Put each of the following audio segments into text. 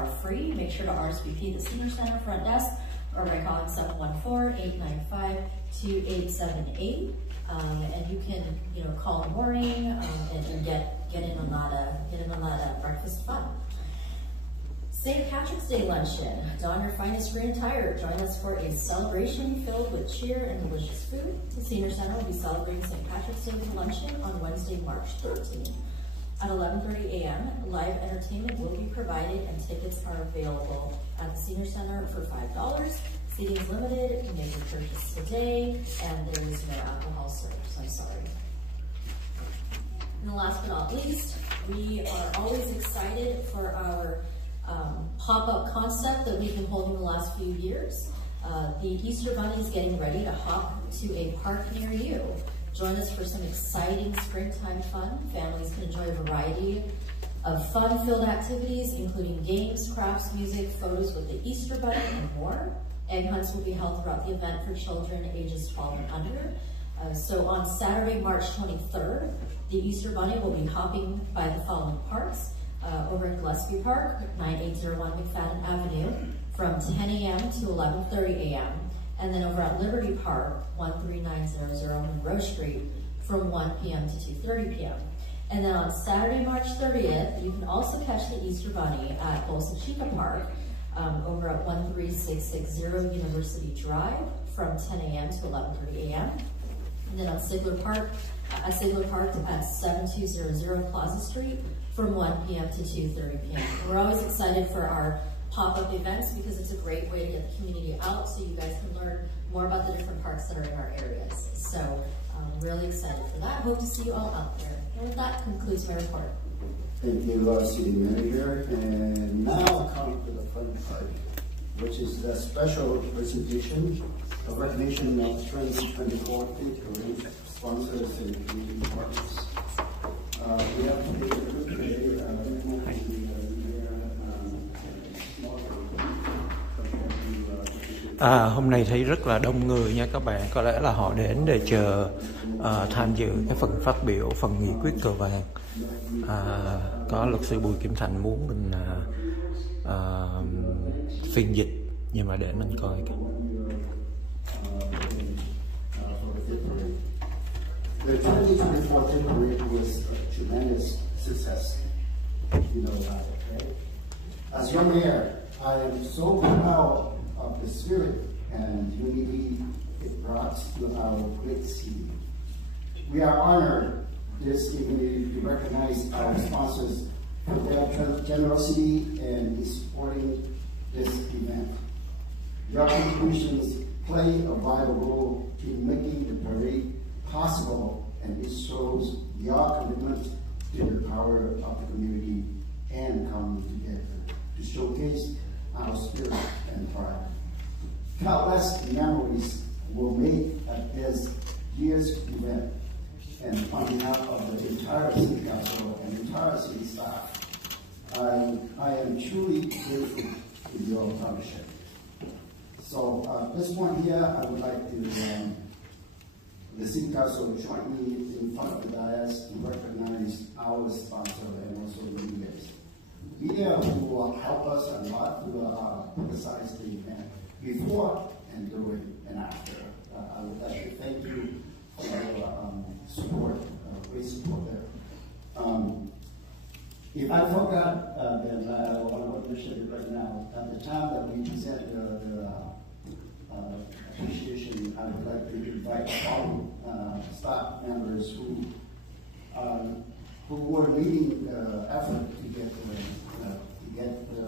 are free. Make sure to RSVP the Senior Center front desk or by calling 714-895-2878. And you can, call in the morning and get in on that breakfast fun. St. Patrick's Day luncheon. Don your finest green attire. Join us for a celebration filled with cheer and delicious food. The Senior Center will be celebrating St. Patrick's Day with luncheon on Wednesday, March 13th. At 11:30 a.m., live entertainment will be provided and tickets are available at the Senior Center for $5. Seating is limited. You can make your purchase today, and there is no alcohol served, so I'm sorry. And last but not least, we are always excited for our pop-up concept that we've been holding the last few years. The Easter Bunny is getting ready to hop to a park near you. Join us for some exciting springtime fun. Families can enjoy a variety of fun-filled activities, including games, crafts, music, photos with the Easter Bunny, and more. Egg hunts will be held throughout the event for children ages 12 and under. So on Saturday, March 23rd, the Easter Bunny will be hopping by the following parks. Over in Gillespie Park, 9801 McFadden Avenue, from 10 a.m. to 11:30 a.m. And then over at Liberty Park, 13900 Monroe Street, from 1 p.m. to 2:30 p.m. And then on Saturday, March 30th, you can also catch the Easter Bunny at Bolsa Chica Park, over at 13660 University Drive, from 10 a.m. to 11:30 a.m. And then on Sigler Park at 7200 Plaza Street, from 1 p.m. to 2:30 p.m. We're always excited for our pop-up events because it's a great way to get the community out so you guys can learn more about the different parks that are in our areas. So I'm really excited for that. Hope to see you all out there. And that concludes my report. Thank you, City Manager. And now coming to the fun part, which is the special presentation of recognition of 2024 Inter sponsors and community partners. We have to take a look today. Hôm nay thấy rất là đông người nha các bạn. Có lẽ là họ đến để chờ tham dự cái phần phát biểu, phần nghị quyết cờ vàng. Có luật sư Bùi Kim Thành muốn mình phiên dịch, nhưng mà để mình coi. The 2024 Parade was a tremendous success. You know that, okay? As your mayor, I am so proud of the spirit and unity it brought to our great city. We are honored this evening to recognize our sponsors for their generosity in supporting this event. Your contributions play a vital role in making the parade possible, and it shows your commitment to the power of the community and coming together to showcase our spirit and pride. Countless memories were made at this year's event, and on behalf of the entire City Council and entire city staff, I am truly grateful for your partnership. So at this point here, I would like to the City Council jointly in front of the dais to recognize our sponsor and also the leaders. Media who will help us a lot to publicize the event before and during and after. I would like to thank you for your support, great support there. If I forgot, then I want to mention it right now. At the time that we present the appreciation, I would like to invite all staff members who were leading the effort to get the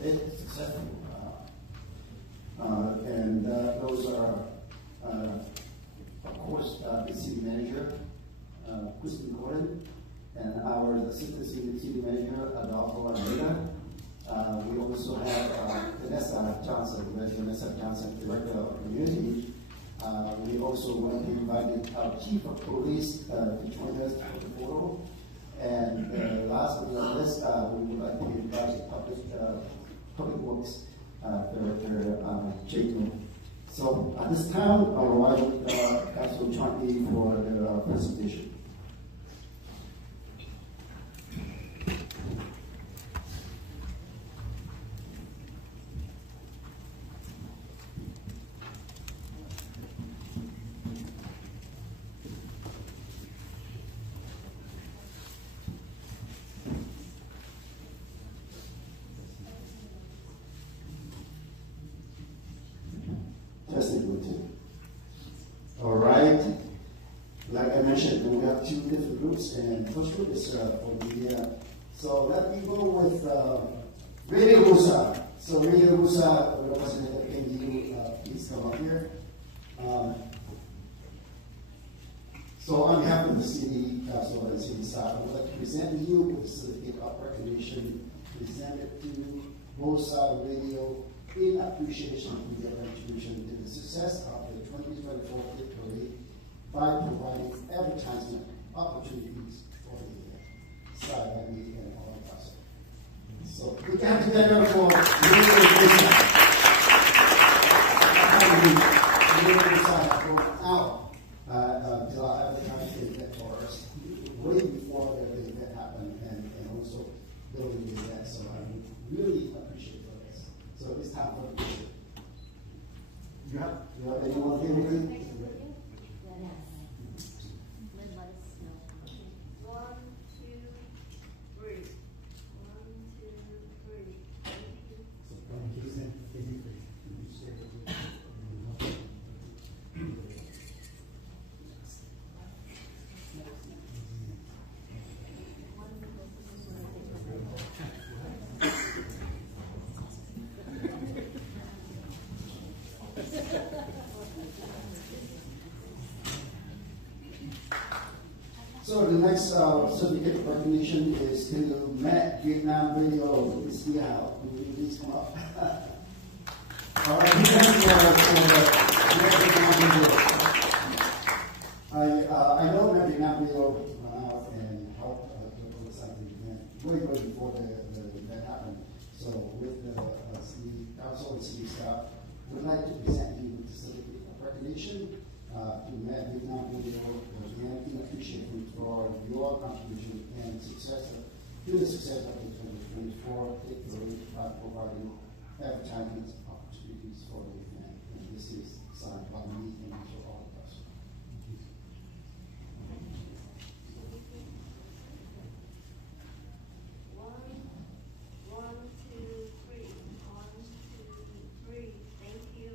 bid successful. And those are, of course, the city manager, Kristen Gordon, and our assistant city manager, Adolfo Almeida. We also have Vanessa Johnson, Director of Community. We also want to invite our Chief of Police to join us for the photo. And last but not least, we would like to invite Public Works Director Jacob. So at this time, I will invite Councilor Chunky for the presentation. have two different groups, and first group is for the. So let me go with Radio Rusa. So Radio Rusa, Representative KDU, please come up here. So on behalf of the city council and city staff, I would like to present you with the certificate of recognition presented to Rosa Radio in appreciation of their contribution to the success of the 2024 victory by providing advertisement opportunities for the side by me and all of us. So we come together for going out to our advertising event for us way before the event happened, and also building the event. So I really appreciate this. So it's time for the picture. You have anyone here with you? So the next certificate of recognition is to Met Vietnam Radio. Please see how. Please come up. All right, I know Met Vietnam Radio went out and helped the something way before the event happened. So with the city council and city staff, we'd like to present you with the certificate of recognition to Met Vietnam Radio. And in appreciation for your contribution and success to the success of the 2024 victory by providing advertisement opportunities for the event. And this is signed by me and also all of us. One, two, three. Thank you.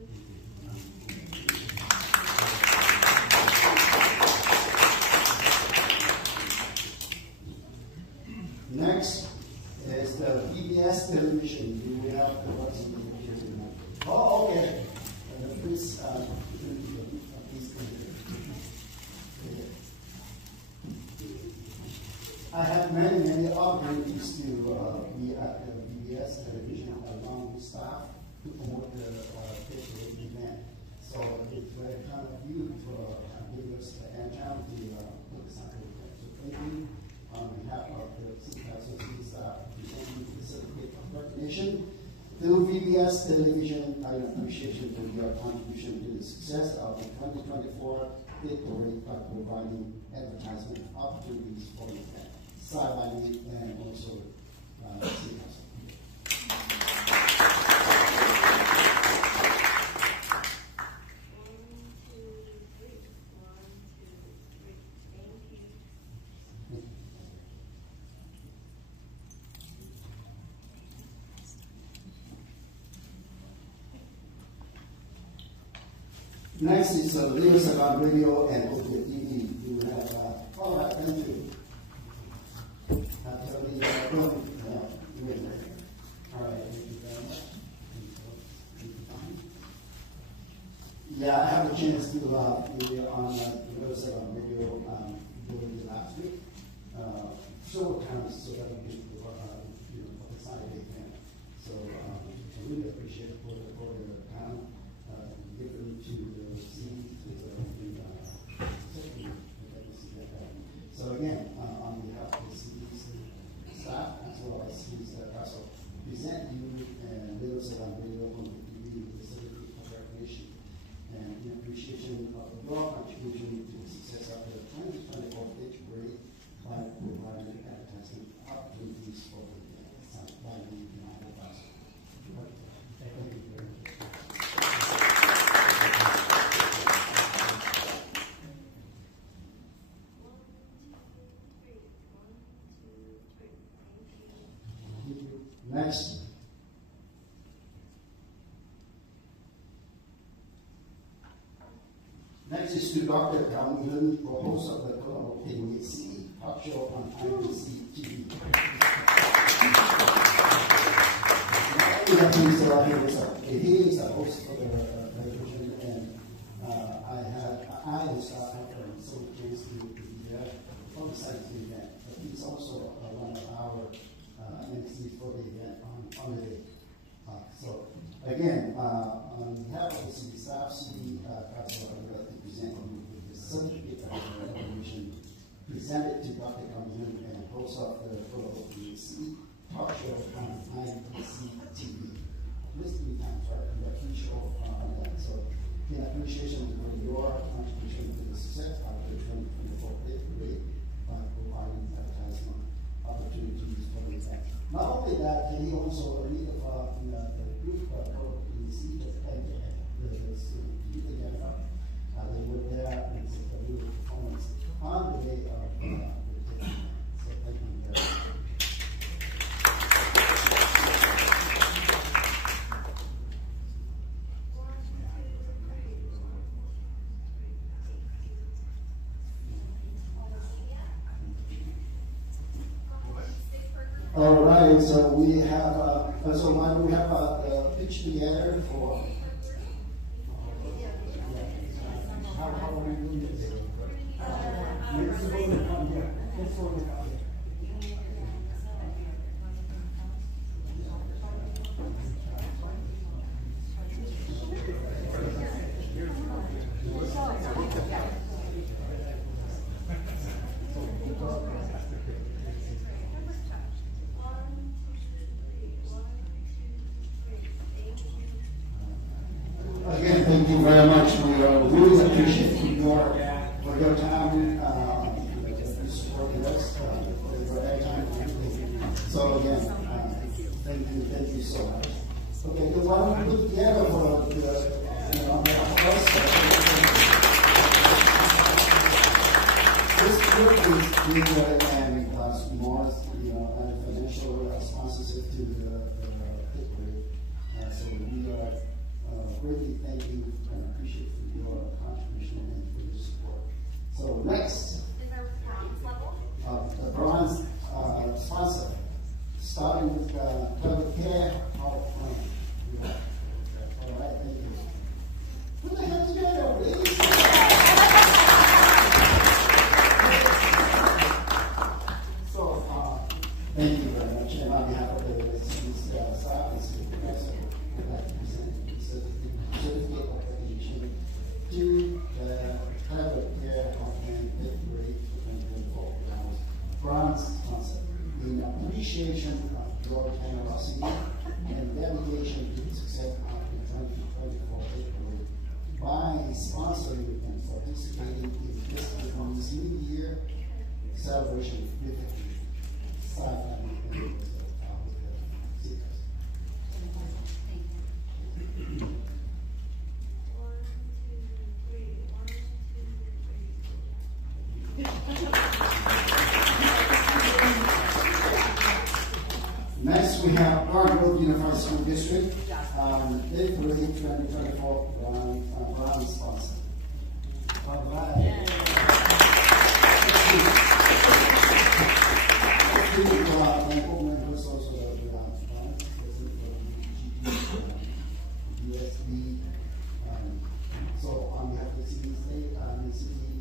Next is the VBS television. You will have to watch the video tonight. Oh, okay. Please, please continue. I have many opportunities to be at the VBS television along with staff to promote the event. So it's very kind of you for giving us the chance to look something. So thank you. On behalf of the city council staff, presenting the certificate of recognition to VBS Television, I appreciation for your contribution to the success of the 2024 victory by providing advertisement opportunities for the event, side by me and also city council. Next is Leo Sagan Radio and OPA TV. You will have all that entry. All right, thank you very much. Yeah, I had a chance to be on Leo Sagan Radio during the last week. Several times so that we can for the side event. So I really appreciate it for the time given to the city So again, on behalf of the city's staff as well as city's council, present you and Little Sagan Radio on the TV with the certificate of recognition and in appreciation of your contribution to the success of the 2024 victory by providing advertising opportunities for the by the United States. Thank you very much. Next. Next is to Dr. Cao Nguyen, host of the KDAC talk show on IBC TV. He is a host for the television, and I and Scott have so pleased to be there for the scientific event. But he's also one of our MCs for the event on the day. So again, on behalf of the city staff, city council, I would like to present you with the certificate of recognition presented to Dr. Kamuzin and host of the KDAC talk show on IBC TV. This 3 times, right? We got 3 shows on that. So, in appreciation for your contribution to the success of the 2024 parade by providing advertisement opportunities for the event. Not only that, can he also lead the group of KDAC and the youth together. They were there and it's a real performance on the day of the event. So, thank you very much. All right, so we have, so why don't we have a pitch together for, how are we doing this? Again, thank you very much. We really appreciate your time, supporting us, for your airtime. So again, thank you so much. Okay, so why don't we put together for this group is legal and more, and financial sponsorship to the so we are greatly thank you and appreciate your contribution and for your support. So next, Is there bronze level? the bronze sponsor, starting with Clever Care Hall of Fame. All right, thank you. Put the hands together, please. So, thank you very much. And on behalf of the city's staff and city council, I'd like to present the certificate of recognition to the Clever Care Hall of Fame 5th grade 2024 bronze sponsor in appreciation of your generosity and dedication to the success of the 2024 8th grade by sponsoring and participating in this Vietnamese New Year celebration with the staff and members of the city. 1, 2, 3. 1, 2, 3. Next, we have Argrove Unified School District, 5th grade 2024 bronze sponsor. All right. So on behalf of the city state, city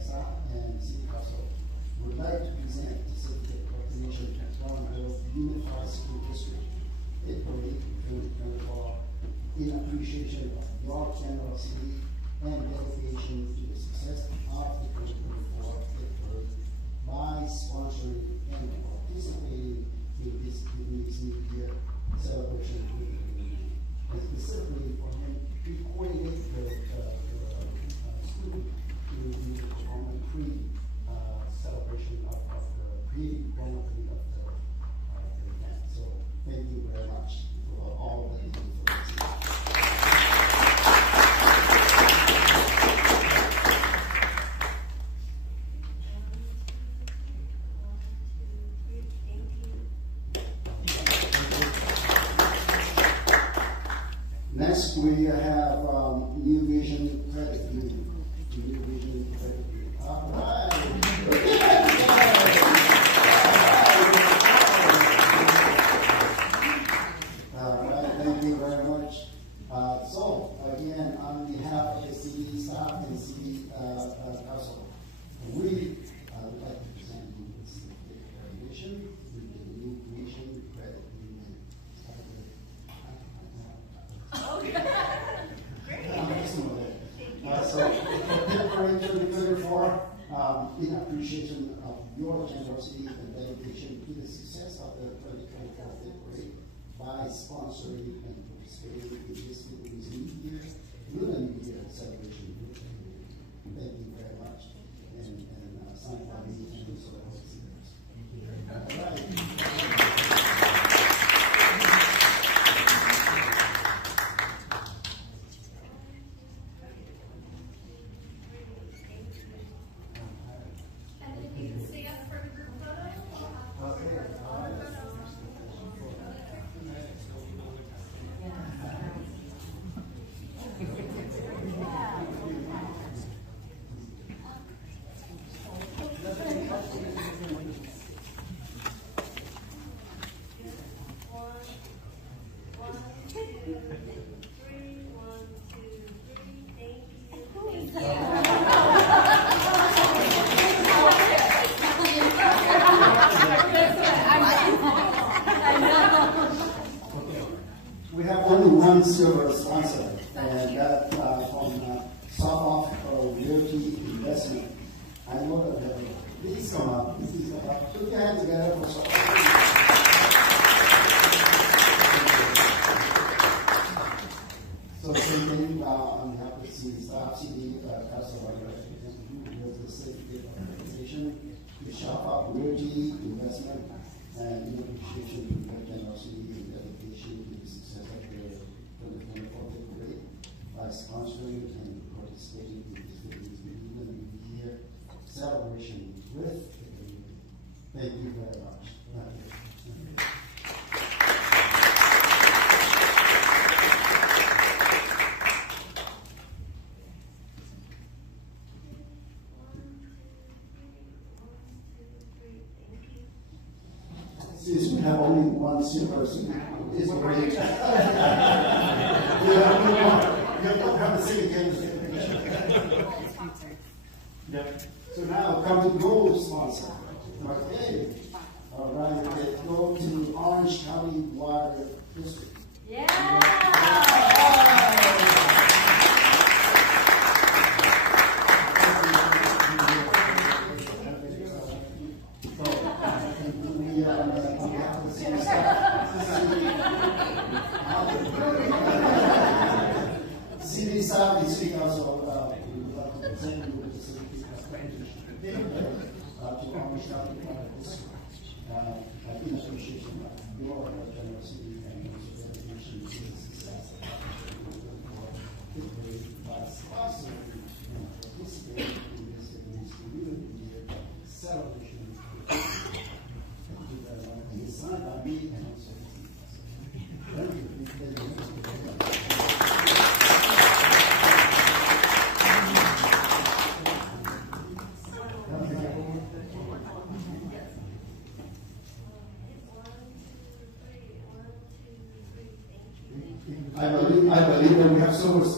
staff and city council, we would like to present the certificate of recognition to Argrove Unified School District, 5th grade 2024, in appreciation of your generosity and dedication to the success of the 2024 5th grade by sponsoring and participating in this New Year celebration with the community. And specifically for him, he coordinated the student to do the performance celebration of the pre-grand opening of the event. So thank you very much for all that you do for this. Next, we have New Vision Credit Union. New Vision Credit Union. All right. your generosity and dedication to the success of the 2024 fifth grade by sponsoring and participating in this New Year, Lunar New Year celebration. Thank you very much. And signed by me and also the listeners. All right. We have only one silver sponsor, and that from Soft Realty Investment. I know that please come up. Please come up. Put your hands together for Soft. So same thing on behalf of the staff, CD, Council with the safety organization, to Shop Up Realty Investment, and in appreciation to their generosity and dedication to the success of the 2024 grade by sponsoring and participating in this New Year celebration with the community. Thank you very much. Since we have only one silver, it's great. You don't have to sing again. Yep. So now come to gold sponsor. Okay. All right. Let's go to Orange County Water District. City South is speaking also we would like to present you with the city to Orange County Water District. In appreciation of your generosity and also dedication to the success by sponsoring and participating in this community year celebration. Thank you very much. And it's signed by me and also thank you. I believe that we have so much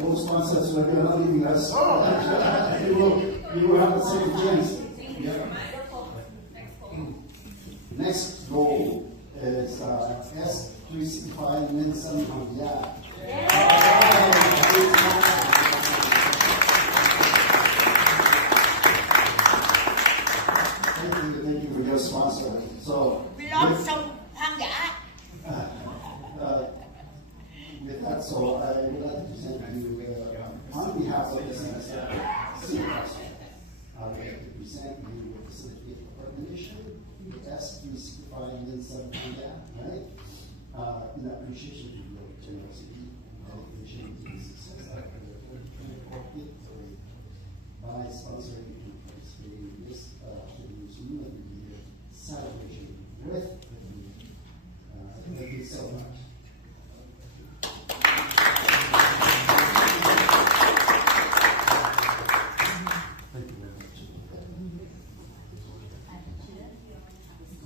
those sponsors who are not leaving us. You will have the second chance. Yeah. Next goal is S365 Minsan Mandia. Thank you for your sponsor. So. With that, so I would like to present you on behalf of the City Council. I would like to present you with the certificate of recognition, the S365 Minsan Mandia, right? In appreciation to your generosity and dedication to the success of the 2024 grade by sponsoring and participating in this New Year celebration with the community. Thank you so much.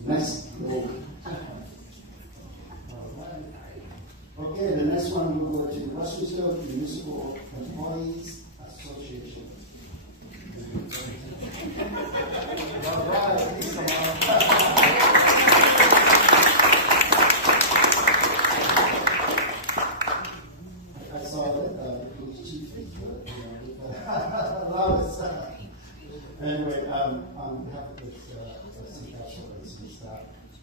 Next goal. Okay, the next one we'll go to Westminster Municipal Employees Association. All right, please come on. I saw that the police chief is good. Anyway, on behalf of the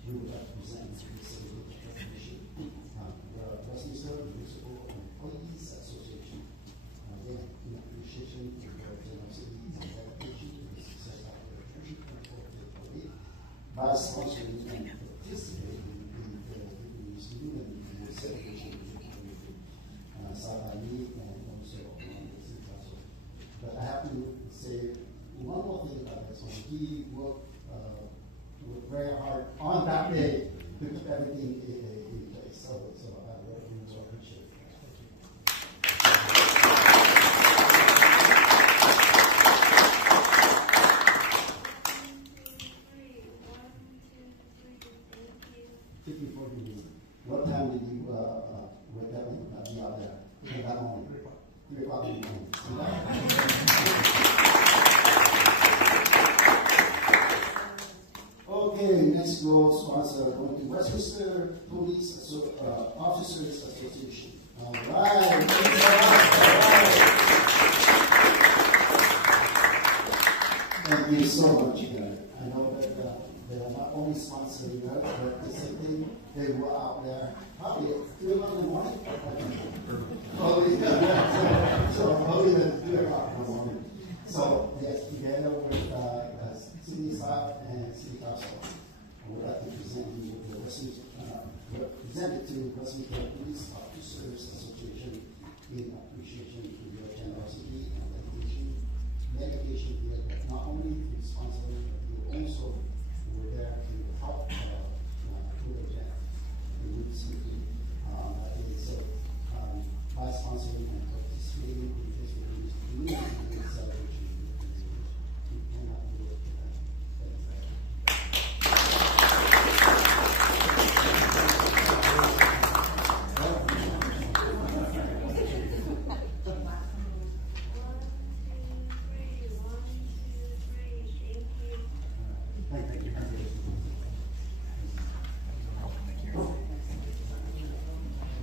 we would like to present to the city recognition. The Westminster Municipal Employees Association. Again, in appreciation to the generosity and dedication to the success of the 2024 parade by sponsoring and participating in the student and the celebration side by me and also on the city council. But I have to say one more thing about this one. He worked very hard on that day to keep everything in place. So I really appreciate it. What time did you wake up and be out there? 3 o'clock in the morning. Okay, next goal sponsor going to Westminster Police Officers Association. All right. Thank you so much. I know that they are not only sponsoring us, but at the same thing, they were out there probably at 3 o'clock in the morning. Probably at 3 o'clock in the morning. So, yes, together with City Staff and City Council, I would like to present you with the presented to Westminster Police Officers Association in appreciation to your generosity and dedication here, that not only to sponsoring, but you also were there to help to the event. By sponsoring and participating in this community celebration, we cannot do it without.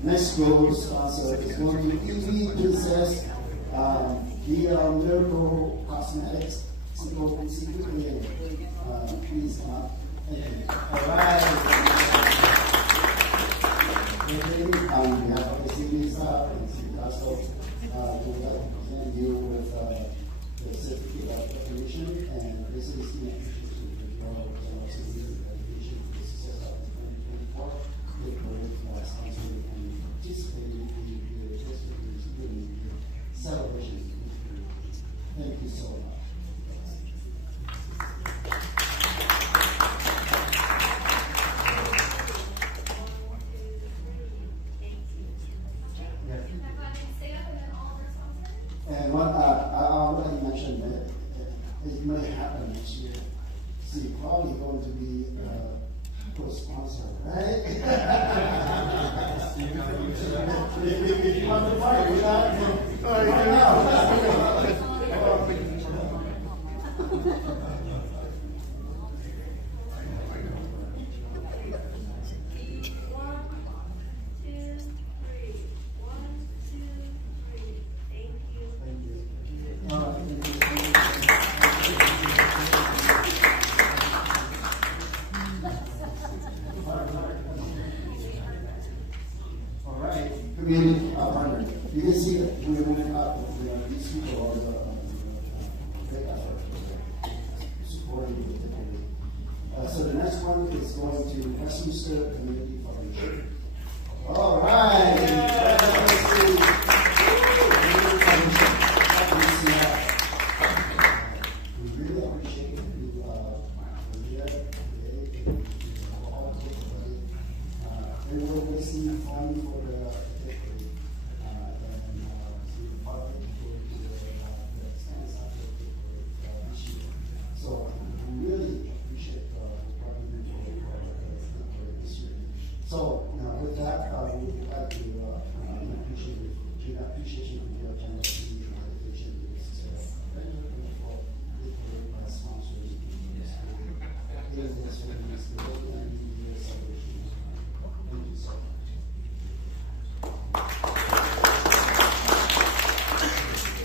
Next global sponsor is going to EV Princess Miracle Cosmetics. Please come up. Thank you. All right. On behalf of the city staff and city council, we would like to present you with the certificate of recognition and this is the appreciation to your generosity and dedication to the success of 2024. Sponsoring and participating in the celebration. Thank you so much. And what I already mentioned that it may happen next year. So you're probably going to be co-sponsor, right? If you want to fight, we community partner. You can see that we're moving up. These people are supporting the so the next one is going to Westminster Community Foundation. All right. We really appreciate you here today. They were listening fun for the so we really appreciate what we do for this year. So with that, we would like to appreciation of your generosity and dedication to the success of 2024 by sponsoring this and New Year celebration. Thank you so much.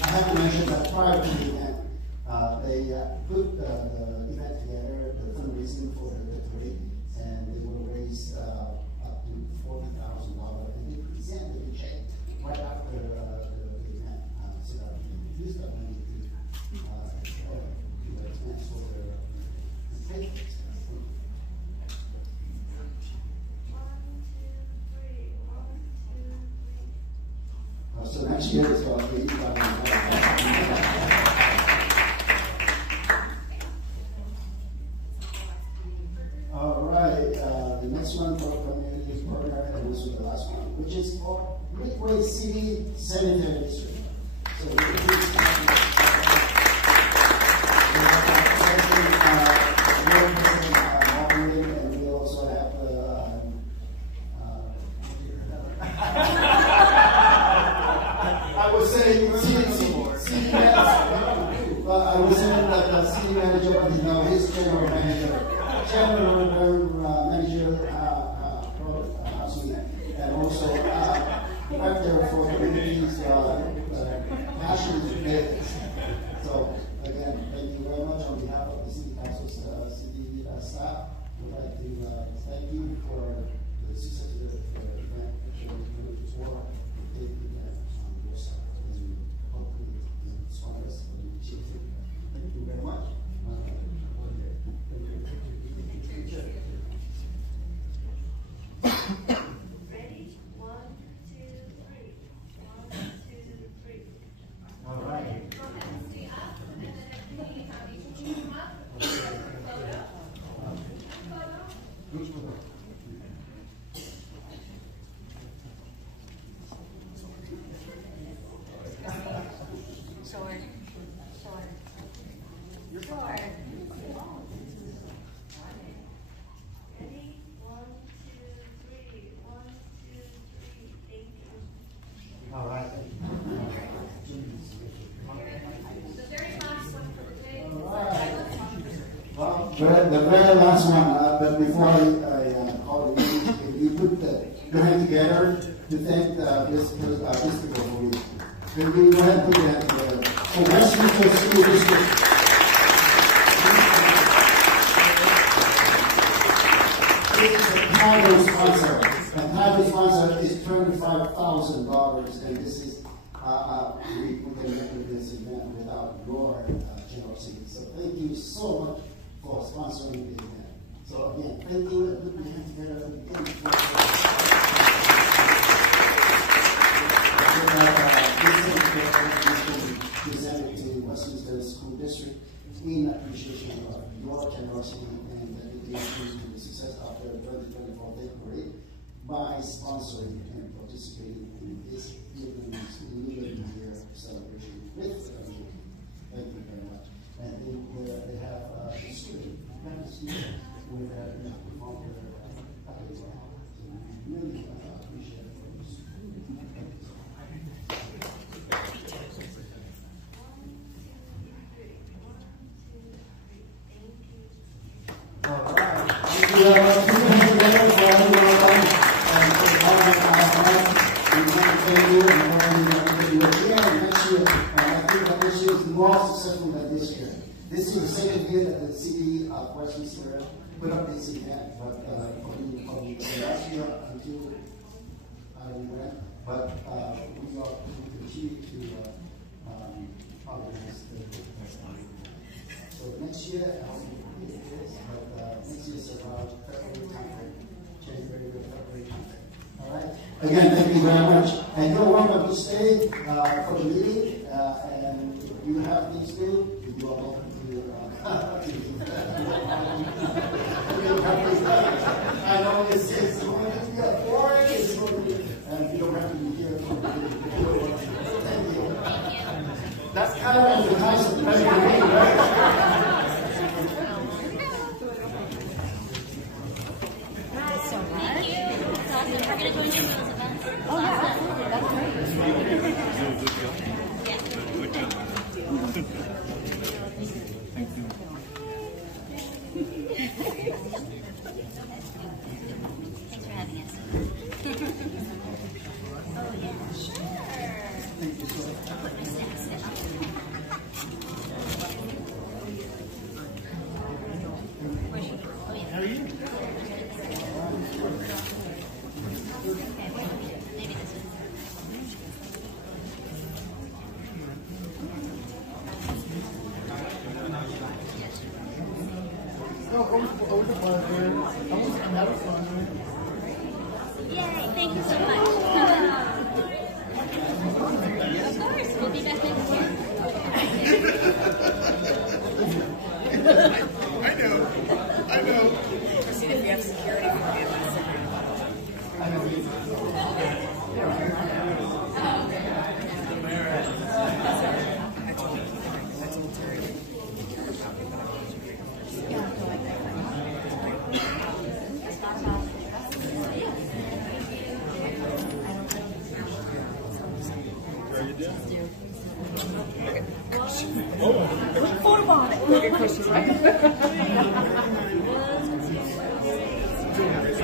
I have to mention that prior to the event, they put the event together, the fundraising for the parade, and they were raise up to $40,000, and they presented the check right after the event. So that we can use that money to expense for their patients. So next year is about $85,000. All right, the next one for community partner, and this is the last one, which is for Midway City Sanitary District. So we and we also have I was saying city manager, but now his general manager. And also director for communities passion committees. So again, thank you very much on behalf of the City Council's city staff. We'd like to thank you for the success of the event for taking that on your side, and hopefully inspire us to achieve it. Thank you very much. Ready? 1, 2, 3. 1, 2, 3. All right. Go ahead and stay up, and then at the community foundation, you come up. Photo. Short. Short. Short. Ready? 1, 2, 3. 1, 2, 3. Thank you. All right. The very last one for the day. Well, the very last one, but before I call the meeting, if you put your hand together to thank this people for you. Can we go ahead and put your hand together? So Westminster School District. This is a private sponsor. A private sponsor is $25,000, and this is we can do this event without your generosity. So thank you so much for sponsoring the event. So again, thank you, and put your hands together at the beginning. Presented to Westminster School District in appreciation of your generosity and dedication to the success of the 2024 Day Parade by sponsoring and participating in this New Year celebration with you. Thank you very much. And they have the student with performed their really appreciate it. All right. More successful than this year. This is the second year that the city of Westminster put up this event, but from last year until I went, but we are to continue to organize the festival. So next year, I hope it is, but next year is about February timeframe, January to February timeframe. All right. Again, thank you very much, and you're welcome to stay for the meeting, and if you have things to do, you are welcome to. I know it's going to be a boring, it's going to be, and you don't have to be here. Thank you. That's kind of advertising, right? was a pleasure. That was fun. Yay, thank you so much. Of course, we'll be back next year. I know. Let's see if we have security for the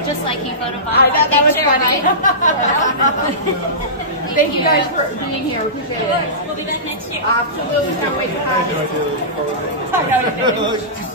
Just like you photobombed that was picture, funny. right? Thank you guys for being here. We appreciate it. We'll be back next year. Absolutely. Can't wait to have you. I know you did.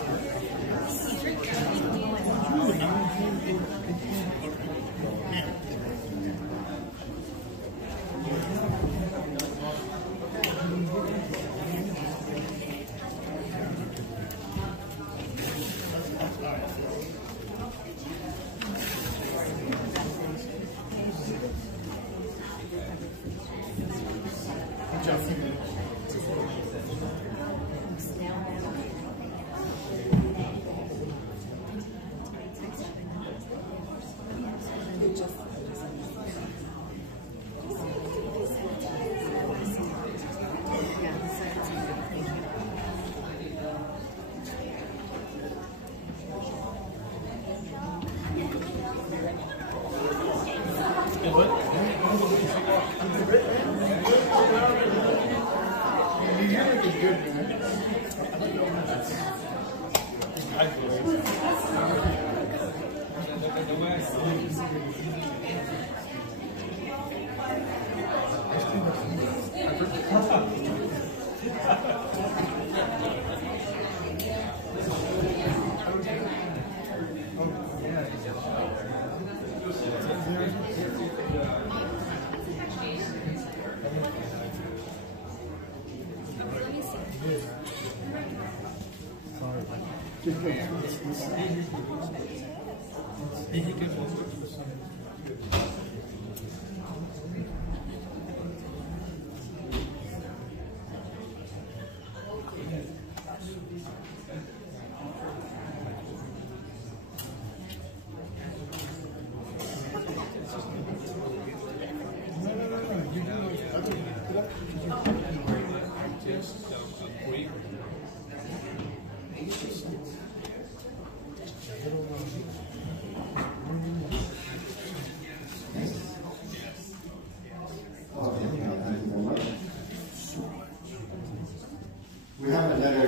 We have another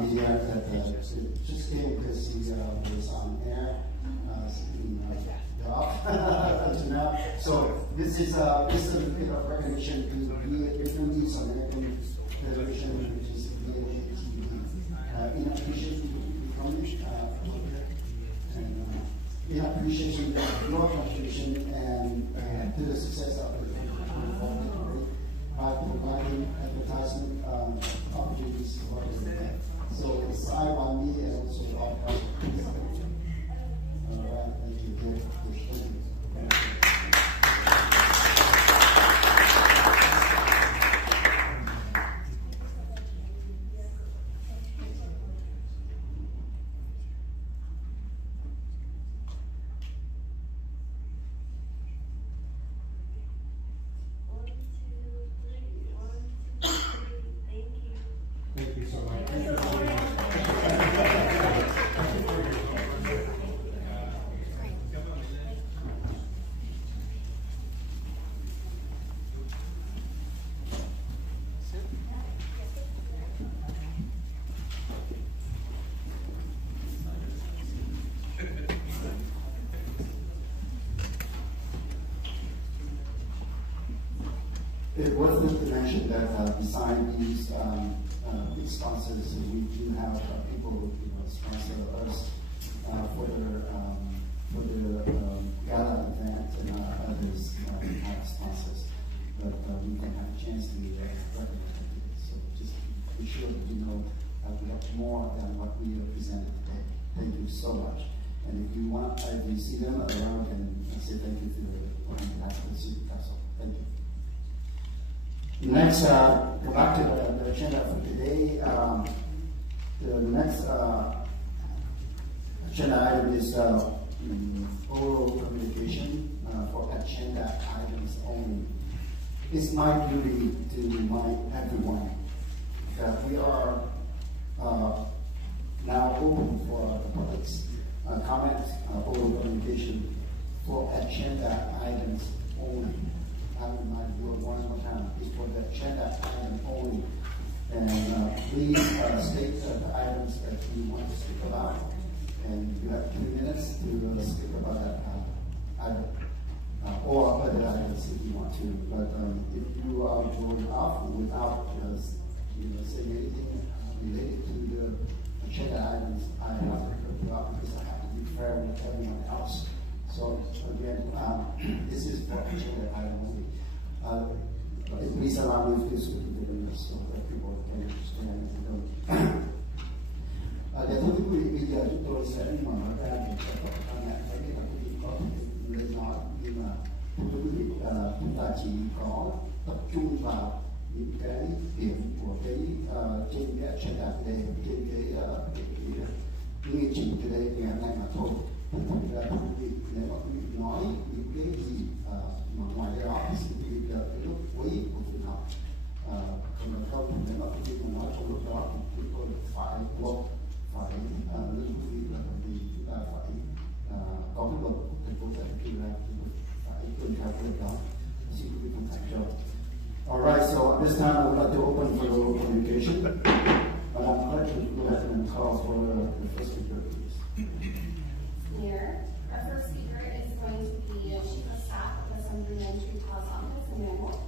media that just came because he was on air, to now. So this is a bit of recognition to Vietnamese American television, which is VOA TV. In appreciation to coming and in appreciation of your contribution and to the success of the by providing advertisement opportunities for the event. So it's I want me and also all right, thank you. Thank you. Thank you so much. It wasn't to mention that beside these big sponsors, we do have people who sponsor us for the gala event and others have sponsors. But we don't have a chance to recognize it. So just be sure that you know we have more than what we presented today. Thank you so much. And if you want, if you see them around, and say thank you for the behalf of the city council. Thank you. Next, go back to the agenda for today. The next agenda item is oral communication for agenda items only. It's my duty to remind everyone that we are now open for the public's comments, oral communication for agenda items only. I would like to do it one more time. It's for the agenda item only. And please state the items that you want to speak about. And you have 2 minutes to speak about that item. Or other items if you want to. But if you are going off without saying anything related to the agenda items, I have to cut you off because I have to be fair with everyone else. So again, this is for agenda item only. Please allow me to speak in this so that people can understand. Để thôi quý vị, bây giờ chúng tôi sẽ mở ra để cho các bạn thấy là quý vị có thể lên nói, nhưng mà thưa quý vị, chúng ta chỉ có tập trung vào những cái điểm của cái trên cái agenda today, trên cái nghị trình today ngày hôm nay mà thôi. Thực ra thưa quý vị, nếu mà quý vị nói những cái gì mà ngoài đó thì xin quý vị đợi cái lúc cuối của phiên họp. Còn không, nếu mà quý vị mà nói trong lúc đó thì chúng tôi phải buộc phải lưu ý là vì chúng ta phải có cái luật của thành phố sẽ đưa ra, chúng tôi phải tuân theo cái luật đó. Xin quý vị thông cảm cho. Alright, so at this time I would like to open for oral communication. Madam Clerk, would you go ahead and call for the first speaker, please? Here, our first speaker is going to be Chief of Staff of the Assembly Ministry House Office in Manuel.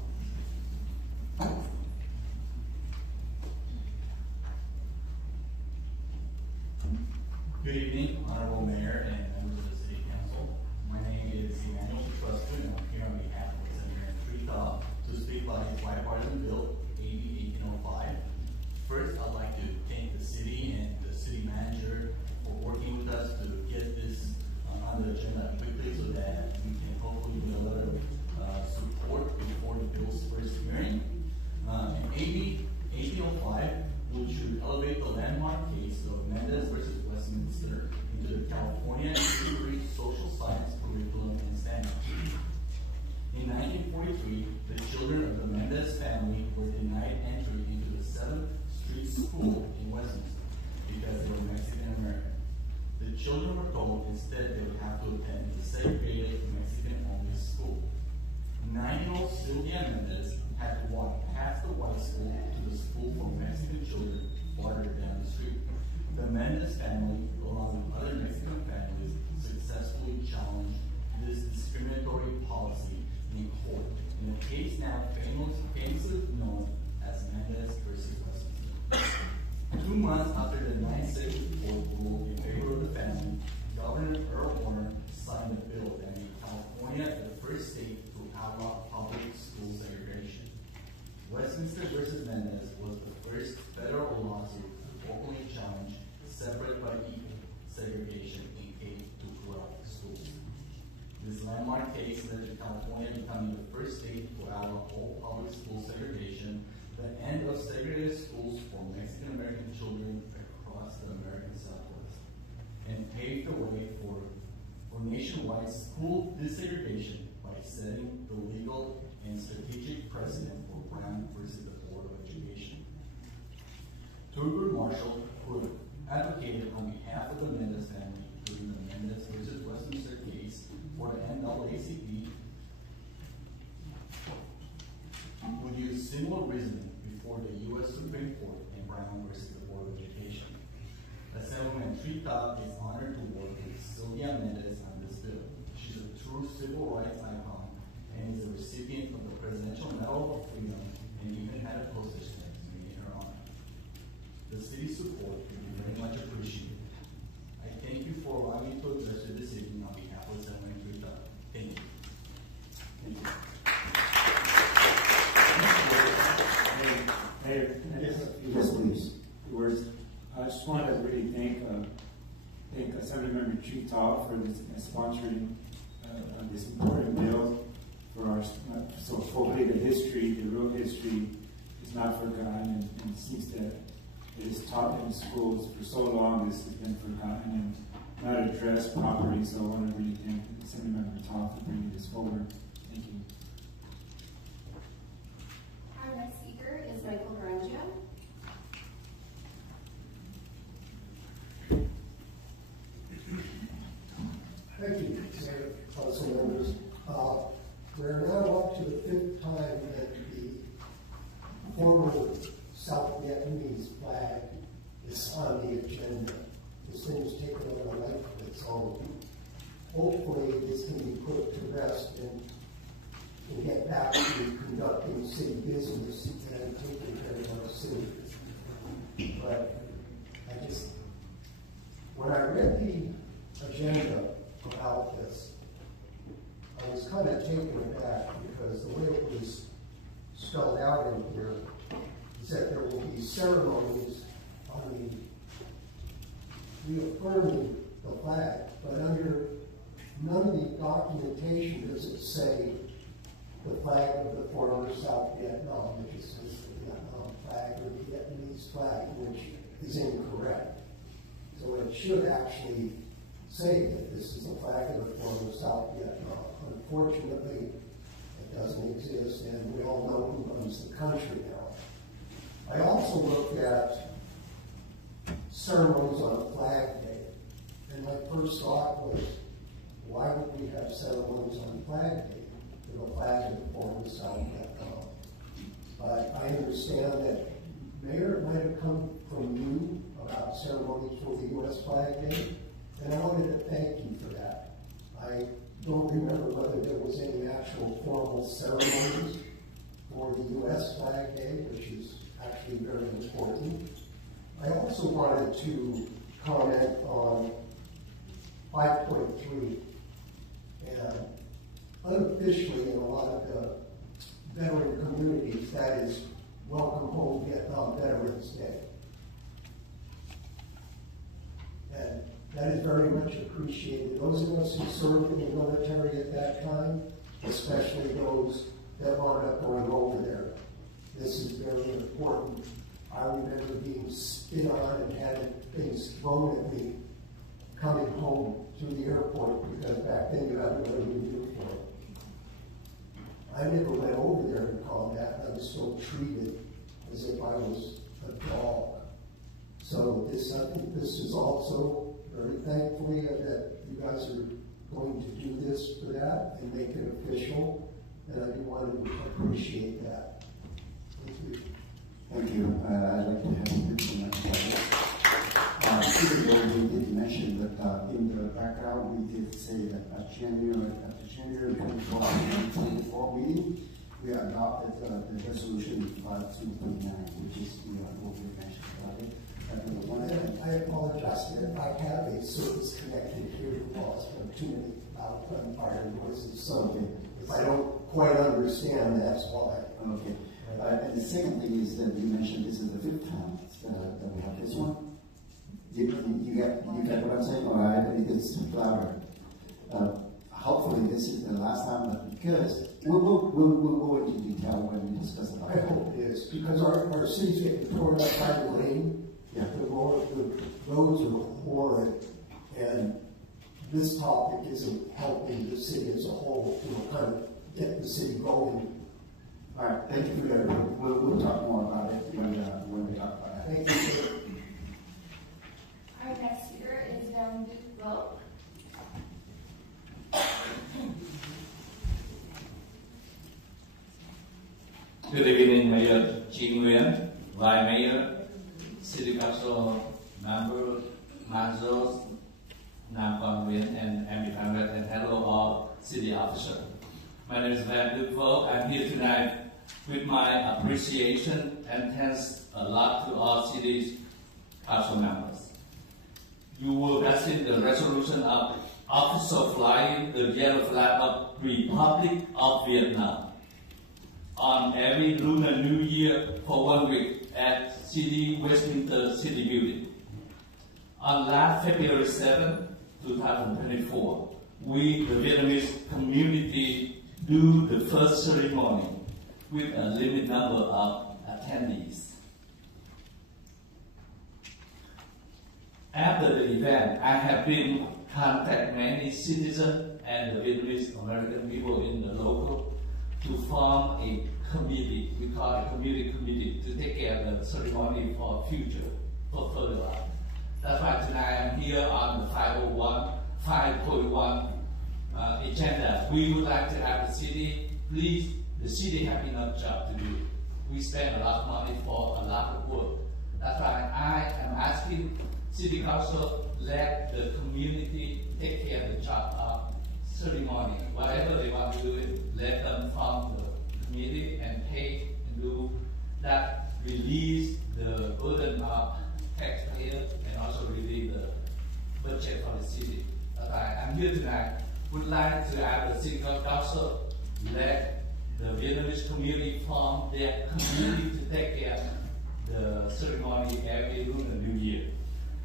Good evening, Honorable Mayor and members of the City Council. My name is Emmanuel Truscu, and I'm here on behalf of Senator Trita to speak about his bipartisan bill, AB 1805. First, I'd like to thank the city and the city manager for working with us to get this on the agenda quickly so that we can hopefully get a lot of support before the bill's first hearing. And AB 1805, which should elevate the landmark case of Mendez versus Westminster into the California Institute of Social Science curriculum and standards. In 1943, the children of the Mendez family were denied entry into the 7th Street School in Westminster because they were Mexican American. The children were told instead they would have to attend the segregated Mexican-only school. 9-year-old Sylvia Mendez had to walk past the white school to the school for Mexican children farther down the street. The Mendez family, along with other Mexican families, successfully challenged this discriminatory policy in court in a case now famously known as Mendez versus Westminster. 2 months after the 9/6 court ruled in favor of the family, Governor Earl Warner signed a bill that made California the first state to outlaw public school segregation. Westminster versus Mendez was the first federal lawsuit to openly challenge separate by equal segregation in K-12 schools. This landmark case led to California becoming the first state to outlaw all public school segregation, the end of segregated schools for Mexican American children across the American Southwest, and paved the way for nationwide school desegregation by setting the legal and strategic precedent for Brown versus the Board of Education. Thurgood Marshall, who advocated on behalf of the Mendez family during the Mendez versus Westminster case for the NAACP, would use similar reasoning before the U.S. Supreme Court in Brown versus the Board of Education. Assemblyman Trita is honored to work with Sylvia Mendez on this bill. She's a true civil rights icon and is a recipient of the Presidential Medal of Freedom and even had a postage stamp made in her honor. The city's support would be very much appreciated. I thank you for allowing me to address your decision on behalf of Assemblyman Trita. Thank you. Thank you. Mayor, Yes, please. I just want to really thank thank Assemblymember Treetop for this, sponsoring this important bill for our so hopefully the history, the real history, is not forgotten, and it seems that it is taught in schools for so long. This has been forgotten and not addressed properly. So I want to really thank Assemblymember Todd for bringing this forward. Thank you. Our next speaker is Michael Grandja. Thank you, Mayor, Council members. We're now up to the 5th time that the former South Vietnamese flag is on the agenda. This thing has taken on a life of its own. Hopefully, this can be put to rest and get back to conducting city business and taking care of our city. But when I read the agenda about this, I was kind of taken aback because the way it was spelled out in here is that there will be ceremonies on the reaffirming the flag, but under none of the documentation does it say the flag of the former South Vietnam. It just says the Vietnam flag or the Vietnamese flag, which is incorrect. So it should actually say that this is the flag of the former South Vietnam. Unfortunately, it doesn't exist, and we all know who runs the country now. I also looked at ceremonies on Flag Day, and my first thought was, why would we have ceremonies on Flag Day for the flag of the former South Vietnam? But I understand that, Mayor, it might have come from you about ceremonies for the U.S. Flag Day, and I wanted to thank you for that. I don't remember whether there was any actual formal ceremonies for the U.S. Flag Day, which is actually very important. I also wanted to comment on 5.3. And unofficially in a lot of the veteran communities, that is Welcome Home Vietnam Veterans Day. And that is very much appreciated. Those of us who served in the military at that time, especially those that wound up going over there, this is very important. I remember being spit on and having things thrown at me coming home through the airport, because back then you had to wear a uniform. I never went over there in combat, and I was still treated as if I was a dog. So I think this is also very thankfully that you guys are going to do this for that and make it official, and I do want to appreciate that. Thank you. Thank you. I'd like to have you mention that. Even though we did mention that in the background, we did say that at January 24, 2024 meeting, we adopted the resolution 52.9, which is what we mentioned about it. I apologize if I have a service-connected hearing loss from too many loud gunfire noises. So if I don't quite understand, that's why. Okay. And the second thing is that you mentioned this is the 5th time that we have this one. You get what I'm saying? All right, it's louder. Hopefully this is the last time, but because we'll go into detail when we discuss about it. I hope it is, because our city's getting torn up by the rain. Yeah. The roads are horrid, and this topic isn't helping the city as a whole to kind of get the city going. All right, thank you for that. We'll talk more about it when we talk about it. Thank you, sir. Our next speaker is Van Duke Vo. Good evening, Mayor Jin Nguyen, Vice Mayor, City Council Member Manzos, Nam Quang Nguyen, and MB Phan, and hello all city officers. My name is Van Duke Vo. I'm here tonight with my appreciation and thanks a lot to all city council members. You will have seen the resolution of official flying the yellow flag of Republic of Vietnam on every Lunar New Year for 1 week at City Westminster City Building. On last February 7, 2024, we, the Vietnamese community, do the first ceremony with a limited number of attendees. After the event, I have been contact many citizens and the Vietnamese American people in the local to form a committee. We call it a committee to take care of the ceremony for future, for further on. That's why tonight I'm here on the 5.1 agenda. We would like to have the city, please, the city have enough job to do. We spend a lot of money for a lot of work. That's why I am asking City Council, let the community take care of the job of ceremony. Whatever they want to do it, let them form the committee and pay and do that, release the burden of taxpayers and also release the budget for the city. That's why I'm here tonight. Would like to have the City Council let the Vietnamese community form their community to take care of the ceremony every Lunar New Year.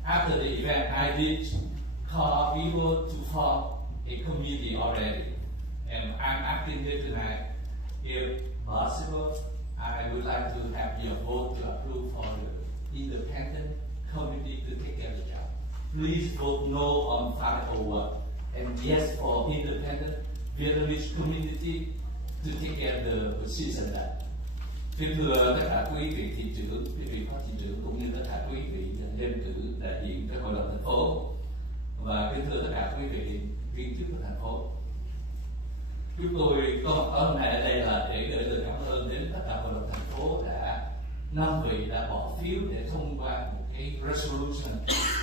After the event, I did call people to form a committee already. And I'm asking here tonight, if possible, I would like to have your vote to approve for the independent committee to take care of the job. Please vote no on 501 and yes for independent Vietnamese community to take care of the position that. Kính thưa tất cả quý vị thị trưởng, quý vị phó thị trưởng cũng như tất cả quý vị dân cử đại diện các hội đồng thành phố và kính thưa tất cả quý vị viên chức của thành phố. Chúng tôi có mặt ở hôm nay ở đây là để gửi lời cảm ơn đến tất cả hội đồng thành phố đã 5 vị đã bỏ phiếu để thông qua một cái resolution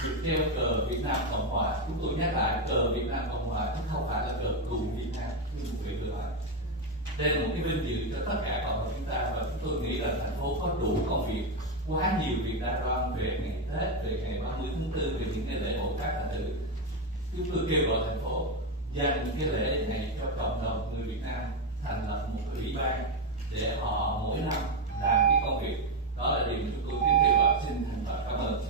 được treo cờ Việt Nam Cộng Hòa. Chúng tôi nhắc lại cờ Việt Nam Cộng Hòa chứ không phải là cờ cù Việt Nam như một vị vừa nói. Đây là một cái vinh dự cho tất cả cộng đồng chúng ta và chúng tôi nghĩ là thành phố có đủ công việc, quá nhiều việc đa đoan về ngày Tết, về ngày 30 tháng 4, về những ngày lễ hội khác thành thử. Chúng tôi kêu gọi thành phố dành cái lễ này cho cộng đồng người Việt Nam, thành lập một cái ủy ban để họ mỗi năm làm cái công việc. Đó là điều chúng tôi kính kêu gọi. Xin thành và cảm ơn.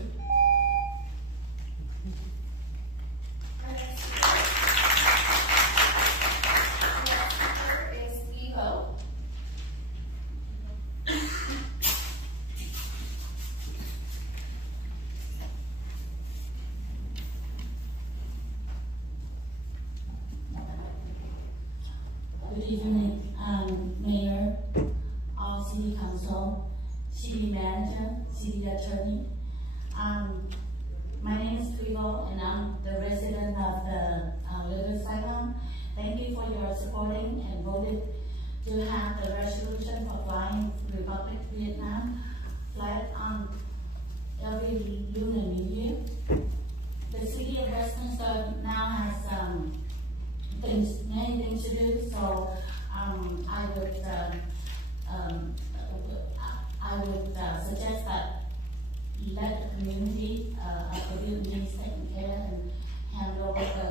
Good evening, Mayor, all City Council, City Manager, City Attorney. My name is Twigo and I'm the resident of the Little Saigon. Thank you for your supporting and voted to have the resolution for flying Republic Vietnam flag on every Lunar New Year. The city of Westminster now has many things to do, so I would suggest that let the community of the Vietnamese take care and hand over the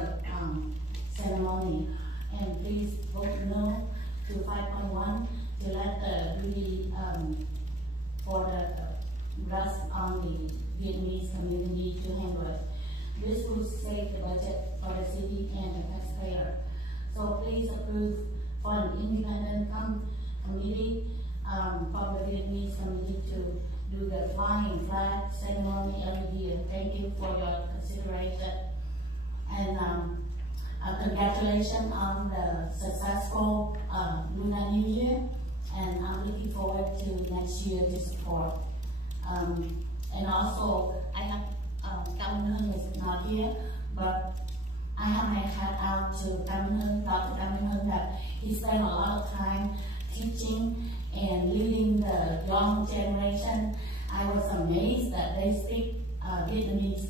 ceremony. And please vote no to 5.1 to let the duty for the rest on the Vietnamese community to handle it. This will save the budget for the city and the taxpayer. So please approve for an independent committee from the Vietnamese community to do the flying flag ceremony every year. Thank you for your consideration. And congratulations on the successful Lunar New Year. And I'm looking forward to next year to support. And also, I have Cam Minh is not here, but I have my hat out to Cam Minh, Dr. Cam Minh, that he spent a lot of time teaching and leading the young generation. I was amazed that they speak Vietnamese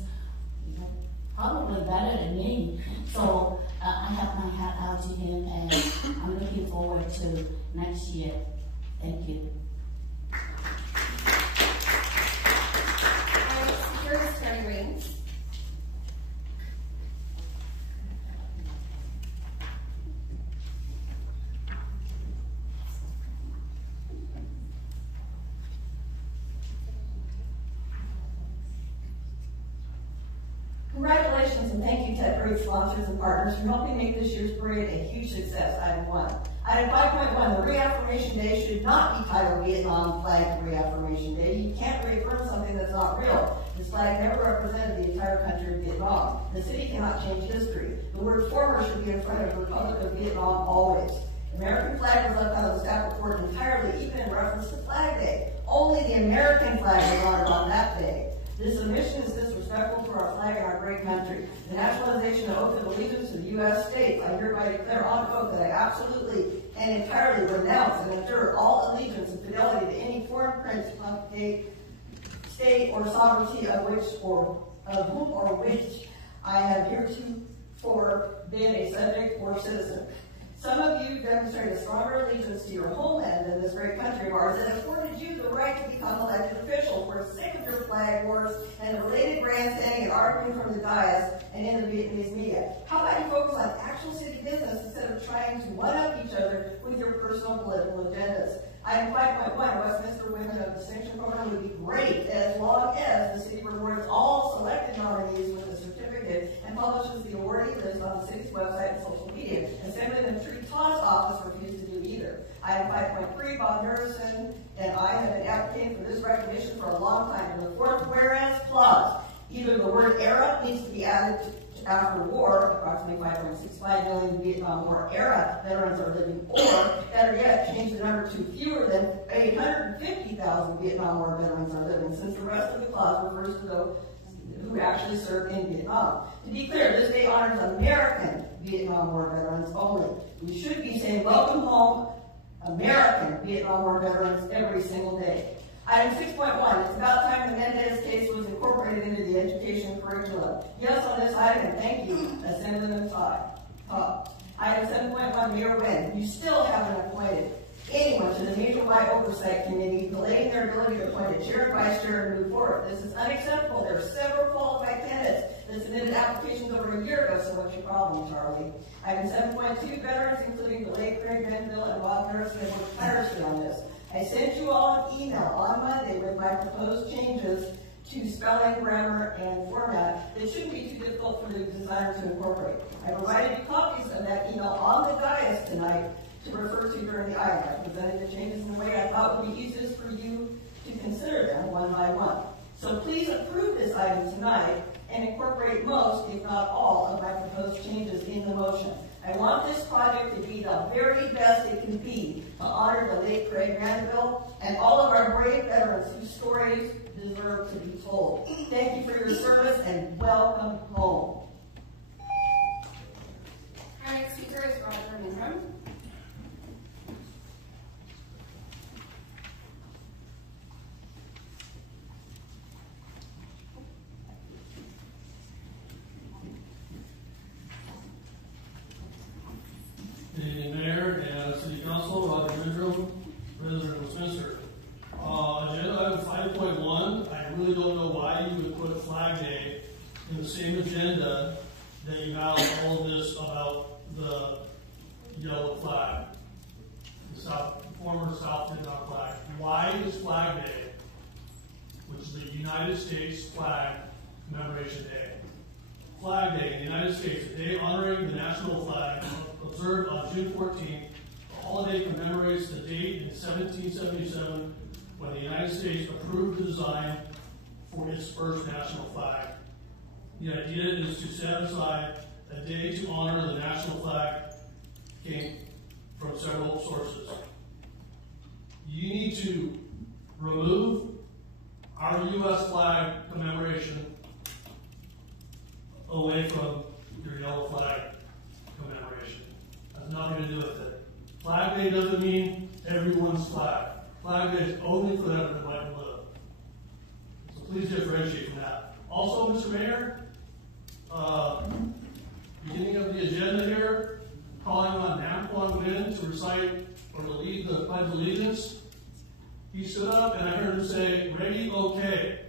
probably better than me. So I have my hat out to him, and I'm looking forward to next year. Thank you. Speaker is Freddie Rains. thank you to parade sponsors and partners for helping make this year's parade a huge success. Item 1. Item 5.1, the Reaffirmation Day should not be titled Vietnam Flag Reaffirmation Day. You can't reaffirm something that's not real. This flag never represented the entire country of Vietnam. The city cannot change history. The word former should be in front of Republic of Vietnam always. The American flag was left out of the staff report entirely, even in reference to Flag Day. Only the American flag was honored on that day. This omission is disrespectful to our flag and our great country. The nationalization of oath of allegiance to the U.S. states, I hereby declare on oath that I absolutely and entirely renounce and endure all allegiance and fidelity to any foreign prince, state, or sovereignty of which or of whom or which I have heretofore been a subject or citizen. Some of you demonstrate a stronger allegiance to your homeland than this great country of ours that afforded you the right to become elected officials. We're sick of your flag wars and the related grandstanding and arguing from the dais and in the Vietnamese media. How about you focus on actual city business instead of trying to one-up each other with your personal political agendas? Item 5.1, Westminster Women of Distinction Program would be great as long as the city rewards all selected nominees with a certificate and publishes the awardee list on the city's website and social media. Assemblyman Trudy Todd's office refused to do either. Item 5.3, Bob Harrison and I have been advocating for this recognition for a long time. In the fourth whereas clause, either the word era needs to be added to after war, approximately 5.65 million Vietnam War era veterans are living, or better yet, change the number to fewer than 850,000 Vietnam War veterans are living, since the rest of the clause refers to those who actually served in Vietnam. To be clear, this day honors American Vietnam War veterans only. We should be saying welcome home American Vietnam War veterans every single day. Item 6.1, it's about time the Mendez case was incorporated into the education curriculum. Yes on this item, and thank you, Assemblyman Todd. Item 7.1, Mayor Nguyen, you still haven't appointed anyone to the Major Y Oversight Committee, delaying their ability to appoint a chair and vice chair and move forward. This is unacceptable. There are several qualified candidates that submitted applications over a year ago, so what's your problem, Charlie? Item 7.2, veterans, including the late Craig Benville and Bob Harrison, have worked tirelessly on this. I sent you all an email on Monday with my proposed changes to spelling, grammar, and format that shouldn't be too difficult for the designer to incorporate. I provided you copies of that email on the dais tonight to refer to during the item. I presented the changes in a way I thought would be easiest for you to consider them one by one. So please approve this item tonight and incorporate most, if not all, of my proposed changes in the motion. I want this project to be the very best it can be to honor the late Craig Granville and all of our brave veterans whose stories deserve to be told. Thank you for your service and welcome home. Our next speaker is Roger Minram. Good evening, Mayor and City Council. Roger Minram, resident of Westminster. Agenda item 5.1. I really don't know why you would put Flag Day in the same agenda that you have all of this about the yellow flag, the former South Vietnam flag. Why is Flag Day, which is the United States flag commemoration day? Flag Day in the United States, a day honoring the national flag, observed on June 14th. The holiday commemorates the date in 1777 when the United States approved the design for its first national flag. The idea is to set aside a day to honor the national flag came from several sources. You need to remove our U.S. flag commemoration away from your yellow flag commemoration. Has nothing to do with it. Flag Day doesn't mean everyone's flag. Flag Day is only for them in white and blue. So please differentiate from that. Also, Mr. Mayor, beginning of the agenda here, calling on Nam Quang Nguyen to recite or to lead the Pledge of Allegiance. He stood up and I heard him say, "Ready, okay."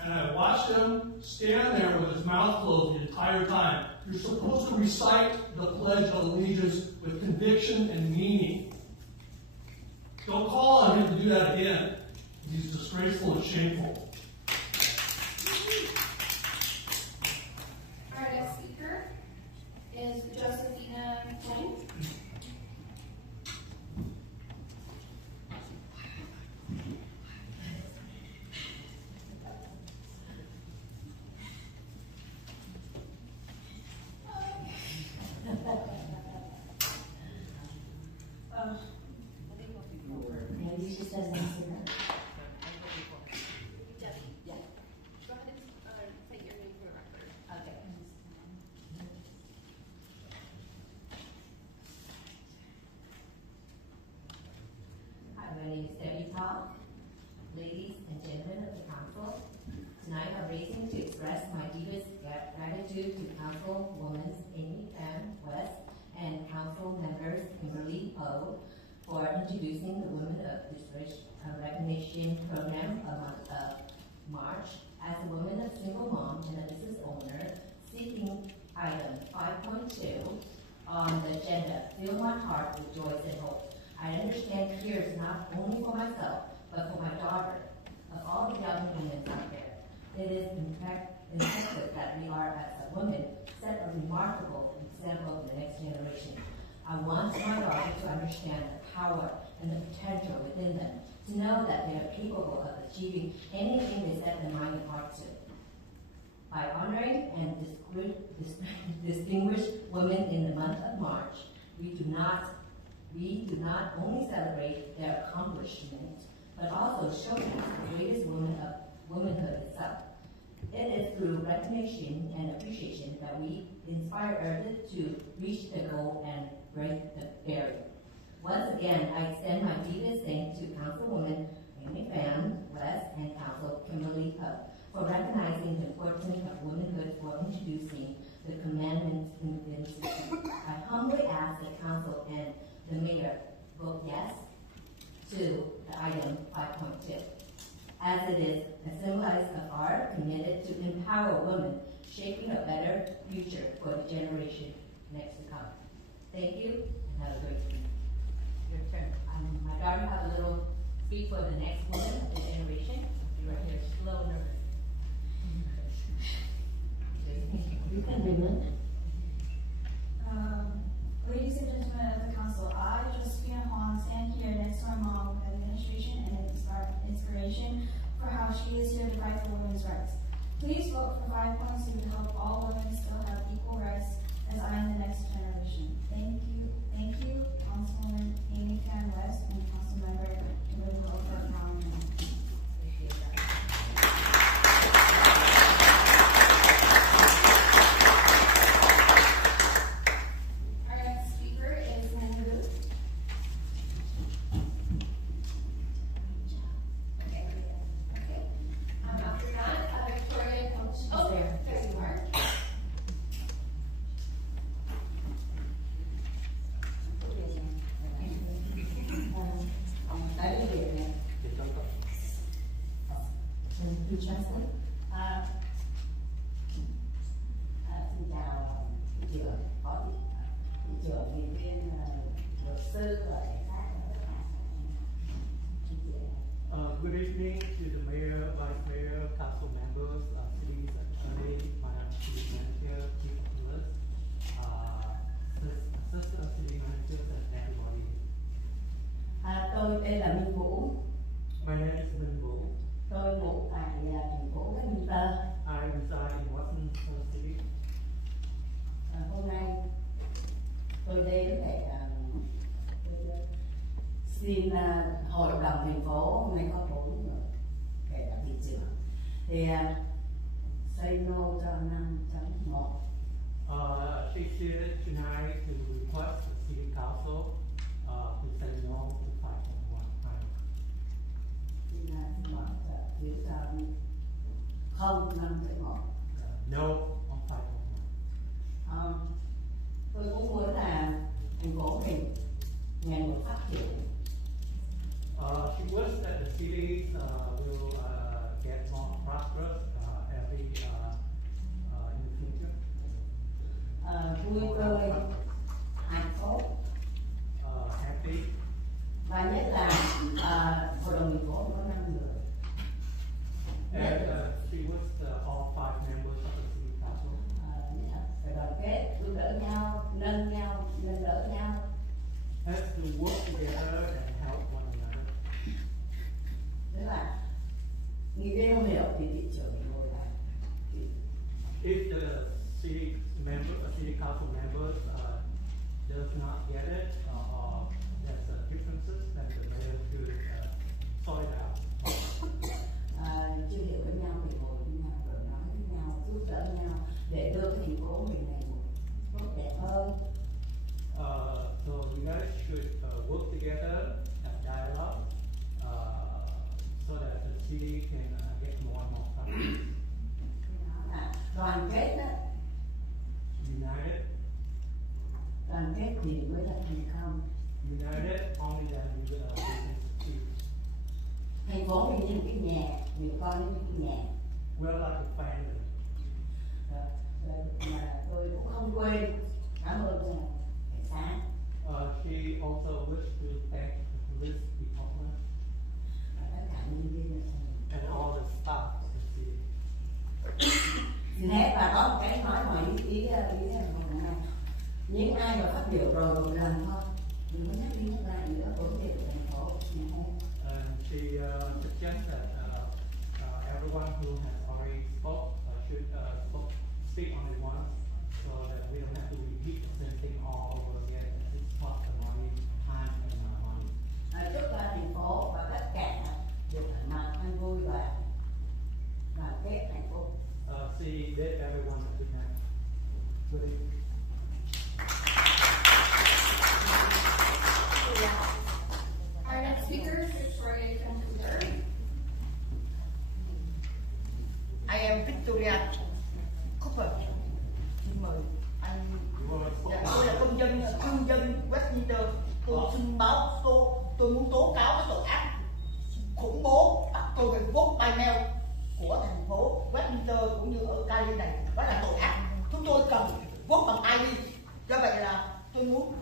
And I watched him stand there with his mouth closed the entire time. You're supposed to recite the Pledge of Allegiance with conviction and meaning. Don't call on him to do that again. He's disgraceful and shameful. Our next maybe she says Instagram. Debbie? Yeah. Go ahead and take your name for the record. Okay. Hi, my name is Debbie Tom. Ladies and gentlemen of the council, tonight I'm raising to express my deepest gratitude to Councilwoman Amy Pham West and Council members Kimberly O for introducing the Women of Recognition program a month of March. As a woman, a single mom, and a business owner, seeking item 5.2 on the agenda, fill my heart with joy and hope. I understand tears not only for myself, but for my daughter, of all the young women out there. It is impressive that we are, as a woman, set a remarkable example of the next generation. I want my daughter to understand the power and the potential within them, to know that they are capable of achieving anything they set their mind and heart to. By honoring and distinguish women in the month of March, we do not only celebrate their accomplishment, but also showcase the greatest woman of womanhood itself. It is through recognition and appreciation that we inspire others to reach the goal and break the barrier. Once again, I extend my deepest thanks to Councilwoman Amy Pham West and Council Kimberly Ho for recognizing the importance of womanhood, for introducing the commandments in the institute. I humbly ask the council and the mayor vote yes to the item 5.2, as it is a symbolize of our committed to empower women, shaping a better future for the generation next to come. Thank you, and have a great day. Your turn. My daughter have a little speak for the next woman of the generation. You are here, slow, nervous. You can begin. Ladies and gentlemen of the council, I, Josephina Huang, stand here next to my mom with administration and inspiration for how she is here to fight for women's rights. Please vote for 5.2 to help all women still have equal rights as I am the next generation. Thank you, Councilwoman Amy Pham West and Councilmember Kimberly Ho for empowering me. Appreciate that. Xin chào thị trường, phó thị trường, nhân viên, luật sư và cảnh sát. Good evening to the mayor, vice mayor, council members, city attorney, madam city manager, chief of police, assistant city managers, and everybody. Tôi tên là Minh Vũ. My name is Minh Vũ. Tôi ngụ tại thành phố Westminster. I reside in Westminster City. Hôm nay tôi đến để xin hội đồng thành phố, hôm nay có 4 người kể cả thị trưởng, thì say no cho 5.1. She's here tonight to request the city council to say no to 5.1. Xin bảo phiếu cho không 5.1. No on 5.1. Tôi cũng muốn là thành phố mình ngày một phát triển. She wishes that the cities will get more prosperous every in the future. Vui tươi, hạnh phúc, happy. và nhất là hội đồng thành phố có 5 người. And she wishes all 5 members of the city council phải đoàn kết, giúp đỡ nhau, nâng đỡ nhau. Has to work together and help one another. Tức là nghị viên không hiểu thì thị trưởng ngồi lại. If the city council members city can get more and more properties. Đoàn kết đó. United. Đoàn kết thì mới là thành công. United only then we will business succeed. Thành phố thì như cái nhà, người con như cái nhà. We're like a family. Mà tôi cũng không quên cảm ơn cảnh sát. She also wished to thank the police department and all the staff of the city. Nét và có một cái nói ngoài ý những ai mà phát biểu rồi một lần thôi, đừng có nhắc đi nhắc lại nữa vấn đề của thành phố. And she suggests that everyone who has already spoke should speak only once, so that we don't have to repeat the same thing all over again. It's cost the money, time, and money. Chúc thành phố và tất cả được thoải mái, an vui và đoàn kết hạnh phúc. She did everyone a good night. Good evening. Our next speaker is Victoria Computer. I am Victoria Cooper. Xin mời anh. Tôi là công dân cư dân Westminster. Tôi xin báo tôi muốn tố cáo cái tội ác khủng bố bắt tôi về vote by mail của thành phố Westminster cũng như ở Cali này. Đó là tội ác. Chúng tôi cần vote bằng ID. Do vậy là tôi muốn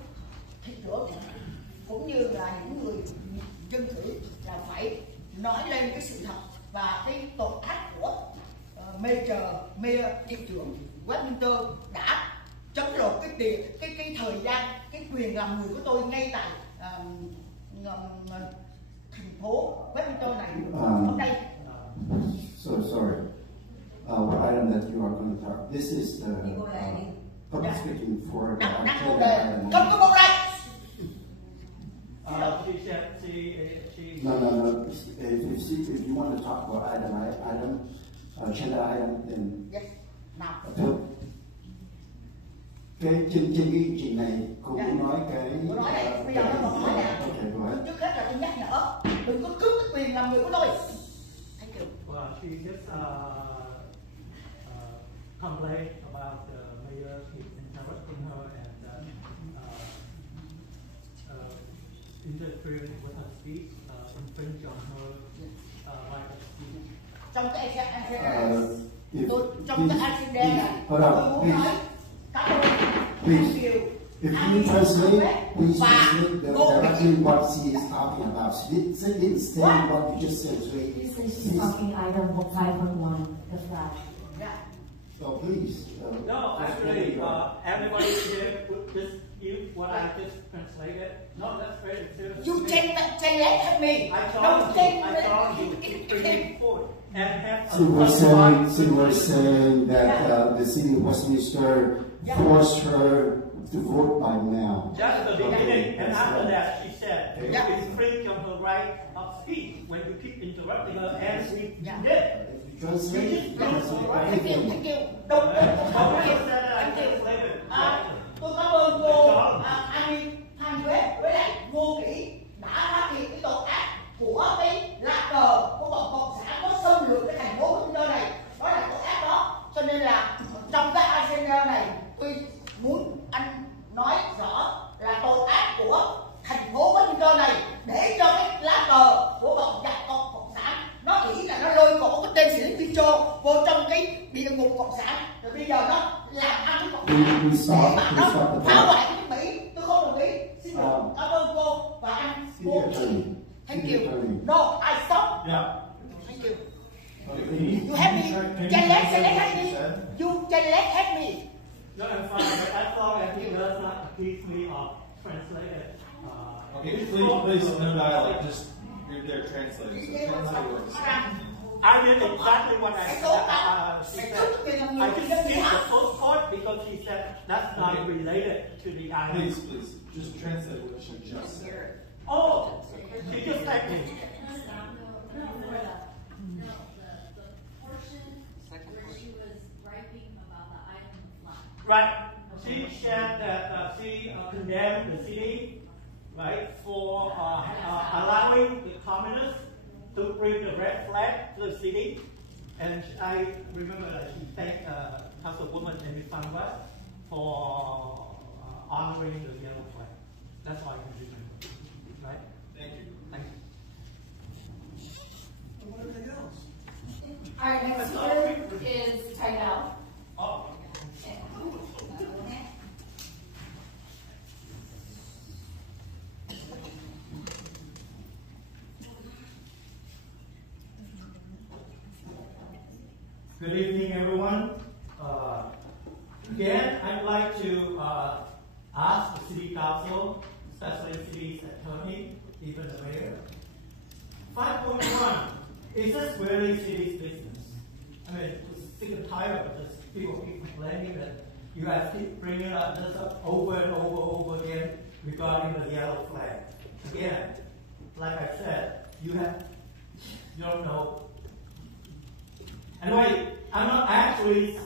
thị trưởng cũng như là những người dân cử là phải nói lên cái sự thật và cái tội ác của Mayor thị trưởng Westminster đã chấm lột cái thời gian, cái quyền làm người của tôi ngay tại thành phố Westminster này. Hôm nay. So sorry. What item that you are going to talk? This is the public speaking for the item. Không có một đây. She said she. No. If you want to talk about item, agenda item, then. Yes. Nào. Cái trên cái trình này cô muốn nói cái. Cô nói này, bây giờ nó còn nói nè. Trước hết là tôi nhắc nhở, đừng có cướp cái quyền làm người của tôi. Well, she just complained about the mayor interrupting her and interfering with her speech, infringe on her right of speech. Trong cái agenda này, hold on, please. If you translate, please translate directly what she is talking about. She didn't say what you just said. She's talking item 5.1, the flag. Yeah. So please. No, actually, everybody here would just use what I just translated. No, that's very serious. You translate me. I told you before. And have She was saying that the city of Westminster forced her to vote by mail. That's the beginning, and after that, she said, you infringe on her right of speech when you keep interrupting her, and we did. Translate. Thank you. Tôi cảm ơn cô Annie Phan Duệ với lại Ngô Kỷ đã phát hiện cái tội ác của cái lá cờ của bọn cộng sản có xâm lược cái thành phố Westminster này. Đó là tội ác đó. Cho nên là trong cái agenda này tôi muốn anh nói rõ là tội ác của thành phố Westminster này để cho cái lá cờ của bọn giặc cộng sản nó nghĩ là nó lôi cổ cái tên sĩ Lý Phi Châu vô trong cái địa ngục cộng sản, rồi bây giờ nó làm ăn với cộng sản để mà nó phá hoại cái nước Mỹ. Tôi không đồng ý. Xin lỗi, cảm ơn cô và anh. Thank you. No, I stop. Thank you. You have me. Let's have me. You let's have me. No, I'm fine, but as long as he does not accuse me of translated. Okay, please, no dialogue, just you're there translating. So translate works. I did exactly what I said. I just skipped the first part because she said that's not related to the item. Please, just translate what she just said. Oh, she just said me. Right. She said that she condemned the city, right, for allowing the communists to bring the red flag to the city. And I remember that she thanked Councilwoman Amy Fanwa for honoring the yellow flag. That's all I can remember. Right? Thank you. Thank you. Anything else? Our next speaker is Tidal. Oh. Good evening, everyone. Again, I'd like to ask the City Council, especially the city's attorney, even the mayor. 5.1, is this really city's business? I mean, I'm sick and tired of this. People keep complaining that you guys keep bringing up this up over and over again regarding the yellow flag. Again, like I said, you don't know. Anyway, I'm not actually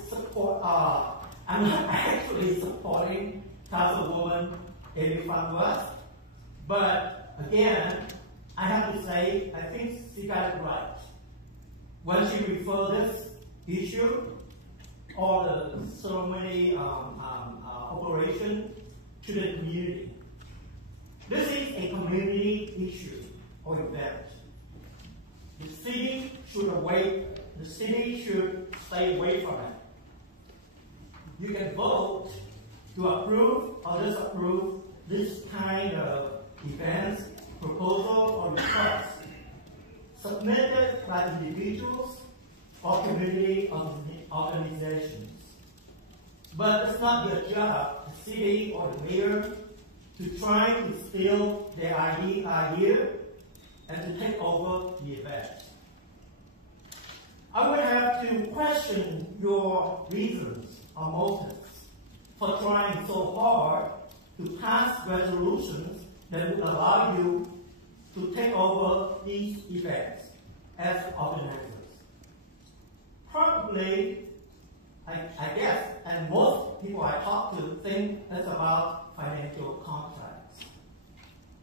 supporting Councilwoman Amy Fanwa, but again, I have to say, I think she got it right. When she referred this issue or the ceremony operation to the community. This is a community issue or event. The city should stay away from it. You can vote to approve or disapprove this kind of events, proposal, or request submitted by individuals or community organizations. But it's not your job, the city or the mayor, to try to steal their idea and to take over the event. I would have to question your reasons or motives for trying so hard to pass resolutions that would allow you to take over these events as organizers. Probably, I guess, and most people I talk to think it's about financial contracts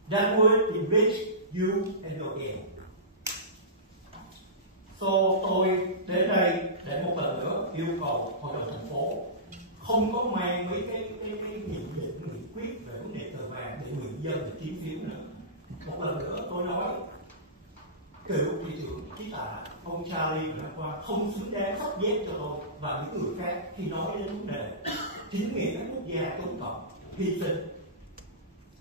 that would enrich you and your game. So tôi đến đây để một lần nữa yêu cầu hội đồng thành phố không có mang mấy cái nghị quyết về vấn đề cờ vàng để người dân để kiếm phiếu nữa. Một lần nữa tôi nói cựu thị trưởng trí tạ ông Charlie Quang không xứng đáng sắp ghét cho tôi và những người khác khi nói đến vấn đề chính nghĩa các quốc gia công cộng hy sinh.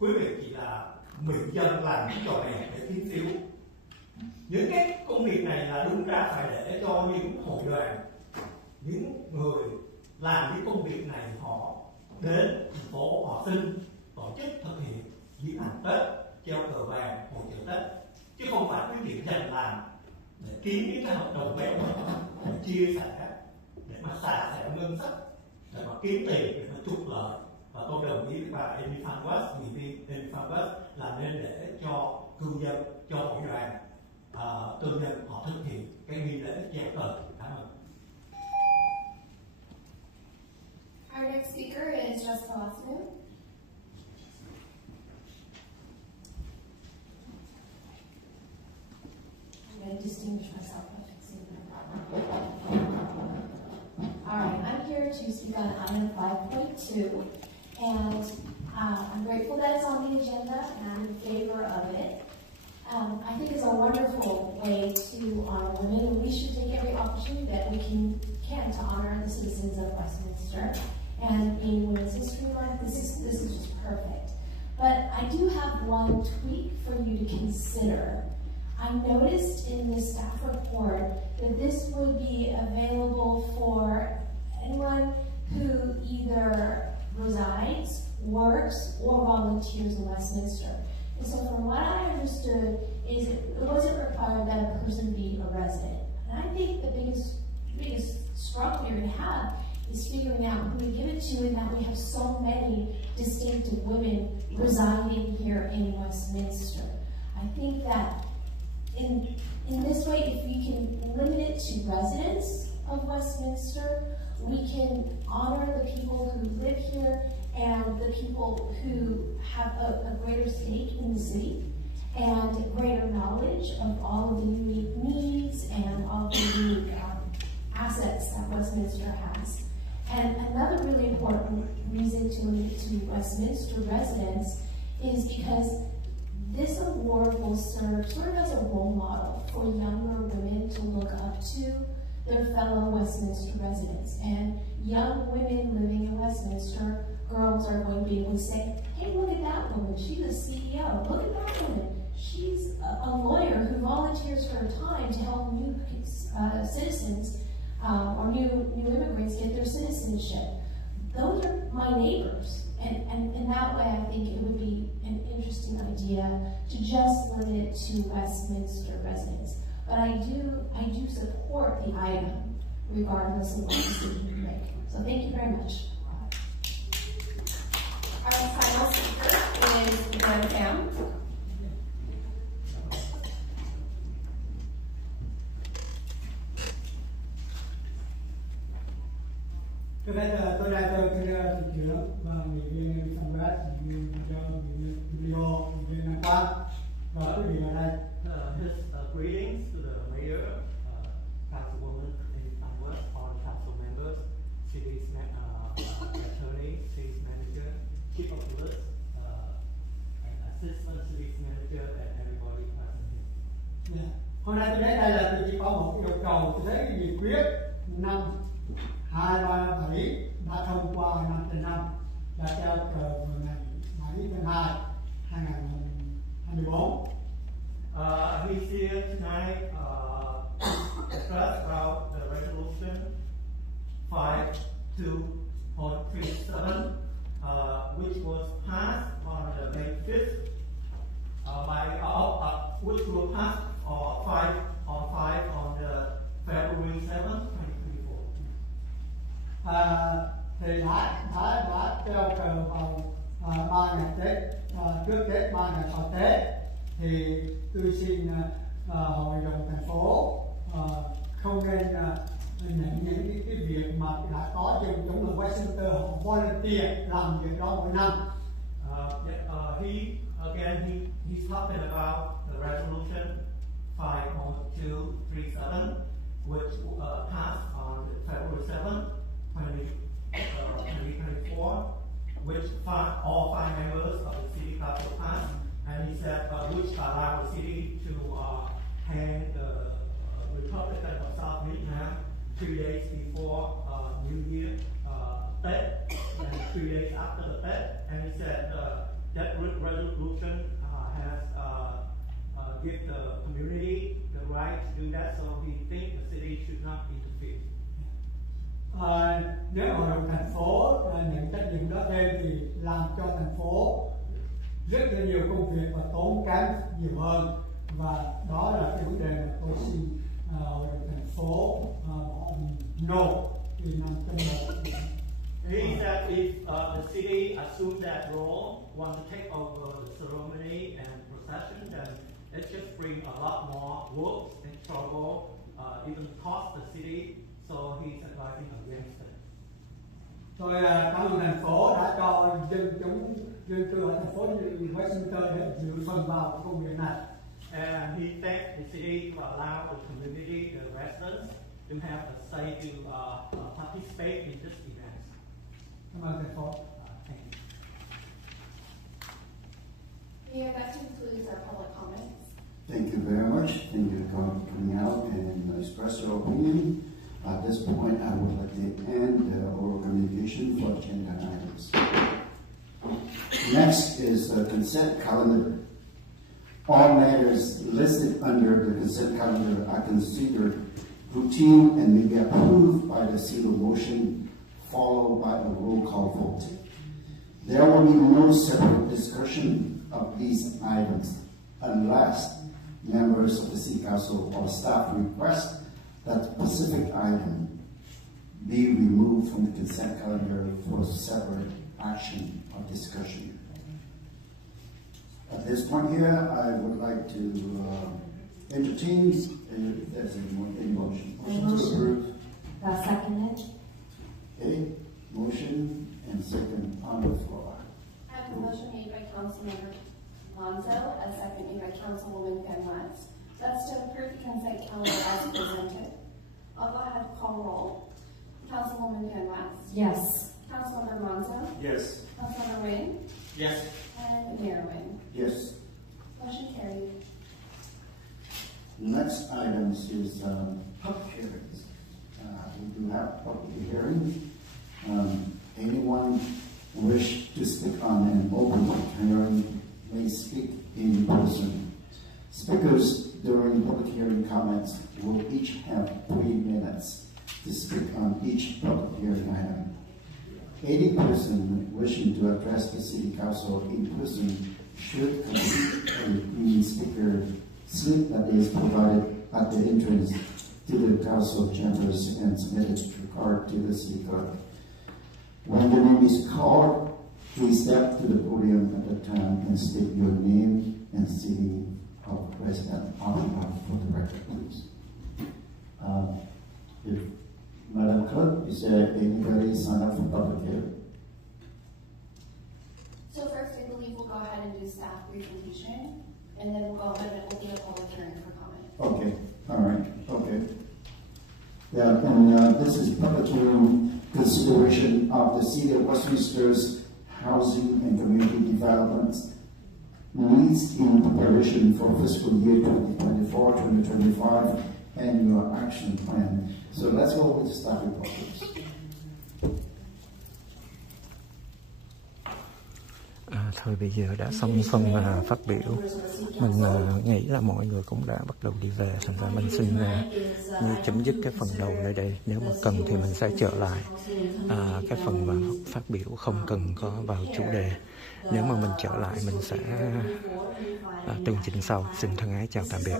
Quý vị chỉ là người dân làm những trò này để kiếm phiếu. Những cái công việc này là đúng ra phải để cho những hội đoàn, những người làm những công việc này họ đến thành phố, họ xin tổ chức thực hiện diễn hành Tết, treo cờ vàng, hội chợ Tết, chứ không phải cái việc dành làm để kiếm những cái hợp đồng béo để chia sẻ, để mà xả thẻ ngân sách, để mà kiếm tiền, để mà trục lợi. Và tôi đồng ý với bà Amy Fanwa, nghị viên Amy Fanwa là nên để cho cư dân, cho hội đoàn tư nhân họ thực hiện cái nghi lễ treo cờ. Cảm ơn. Our next speaker is Jessica Wasserman. I'm going to distinguish myself by fixing my All right, I'm here to speak on item 5.2, and I'm grateful that it's on the agenda, and I'm in favor of it. I think it's a wonderful way to honor women, and we should take every opportunity that we can to honor the citizens of Westminster. And being Women's History Month, this is just perfect. But I do have one tweak for you to consider. I noticed in the staff report that this would be available for anyone who either resides, works, or volunteers in Westminster. And so from what I understood is it wasn't required that a person be a resident. And I think the biggest struggle you're going to have is figuring out who to give it to, and that we have so many distinctive women residing here in Westminster. I think that in this way, if we can limit it to residents of Westminster, we can honor the people who live here and the people who have a greater stake in the city and greater knowledge of all of the unique Westminster residents. And young women living in Westminster, girls are going to be able to say, hey, look at that woman, she's a CEO. Look at that woman, she's a lawyer who volunteers her time to help new citizens or new immigrants get their citizenship. Those are my neighbors. And in that way, I think it would be an interesting idea to just limit it to Westminster residents. But I do support the item, regardless of what the city would make. So thank you very much. Our final speaker is Gwen Pham. Trước hết tôi là tôi thị trưởng và ủy viên Samrat, ủy viên Leo, ủy viên Nam Quang và quý vị ở đây. His greetings to the mayor, councilwoman in West, all council members, city attorney, city manager, chief of police, and assistant city manager, and everybody present here. Hôm nay tôi đến đây là tôi chỉ có một yêu cầu. Tôi thấy nghị quyết năm 237 đã thông qua năm trên năm, đã treo cờ vào ngày 7/2/2024. He's here tonight to discuss about the resolution 52.37, which was passed on the May 5th which will pass on 5 on the February 7th, 2024. Thì đã treo cờ vào 3 ngày Tết, trước Tết 3 ngày sau Tết. Thì tôi xin hội đồng thành phố không nên nhận những cái việc mà đã có trong chúng là Westminster họ volunteer làm việc đó mỗi năm. He's talking about the resolution 5237, which passed on February 7th, 2024, which all 5 members of the city council passed, and he said which allowed the city to hang the Republican of South Vietnam 3 days before New Year Tet, and 3 days after the Tet, and he said that resolution has give the community the right to do that, so he thinks the city should not interfere. Nếu hội đồng thành phố nhận trách nhiệm đó thêm thì làm cho thành phố rất là nhiều công việc và tốn kém nhiều hơn, và đó là cái vấn đề mà tôi xin hội đồng thành phố bỏ no thì nằm trong một. He said if the city assumed that role, want to take over the ceremony and procession, then it just bring a lot more work and trouble, even cost the city. So he's advising against it. Tôi cảm ơn thành phố đã cho dân cư ở thành phố Westminster để dự phần vào công việc này. And he thanked the city to allow the community, the residents, to have a say to participate in this event. Cảm ơn thành phố. Thank you. Yeah, that concludes our public comments. Thank you very much. Thank you for coming out and express your opinion. At this point, I would like to end the oral communication for agenda items. Next is the consent calendar. All matters listed under the consent calendar are considered routine and may be approved by the single motion, followed by a roll call vote. There will be no separate discussion of these items unless members of the City Council or staff request that specific item be removed from the consent calendar for separate action or discussion. At this point here, I would like to entertain if there's any motion. Motion to approve. Seconded. Okay, motion and second on the floor. I have a motion made by Councilmember Lonzo, a second made by Councilwoman Pham. That's to approve the consent calendar as presented. I'll go ahead and call roll. Councilwoman Pham. Yes. Councilmember Monzo. Yes. Councilmember Nguyen. Yes. And Mayor Nguyen. Yes. Motion carried. Next items is public hearings. We do have public hearing. Anyone wish to speak on an open public hearing may speak in person. Speakers during public hearing comments will each have 3 minutes to speak on each public hearing item. Any person wishing to address the City Council in person should complete a green speaker slip that is provided at the entrance to the Council chambers and submit its card to the City Clerk. When the name is called, please step to the podium at the time and state your name and city of resident on behalf for the record, please. Madam Clerk, is there anybody sign up for public hearing? So first, I believe we'll go ahead and do staff presentation, and then we'll go ahead and open a public hearing for comment. Okay, all right, okay. Yeah, and this is public hearing consideration of the City of Westminster's housing and community development needs in preparation for fiscal year 2024-2025 annual action plan. So let's go with the staff report, please. Thôi bây giờ đã xong phần phát biểu. Mình nghĩ là mọi người cũng đã bắt đầu đi về, thành ra mình xin như chấm dứt cái phần đầu nơi đây. Nếu mà cần thì mình sẽ trở lại cái phần mà phát biểu không cần có vào chủ đề. Nếu mà mình trở lại mình sẽ tường trình sau. Xin thân ái chào tạm biệt.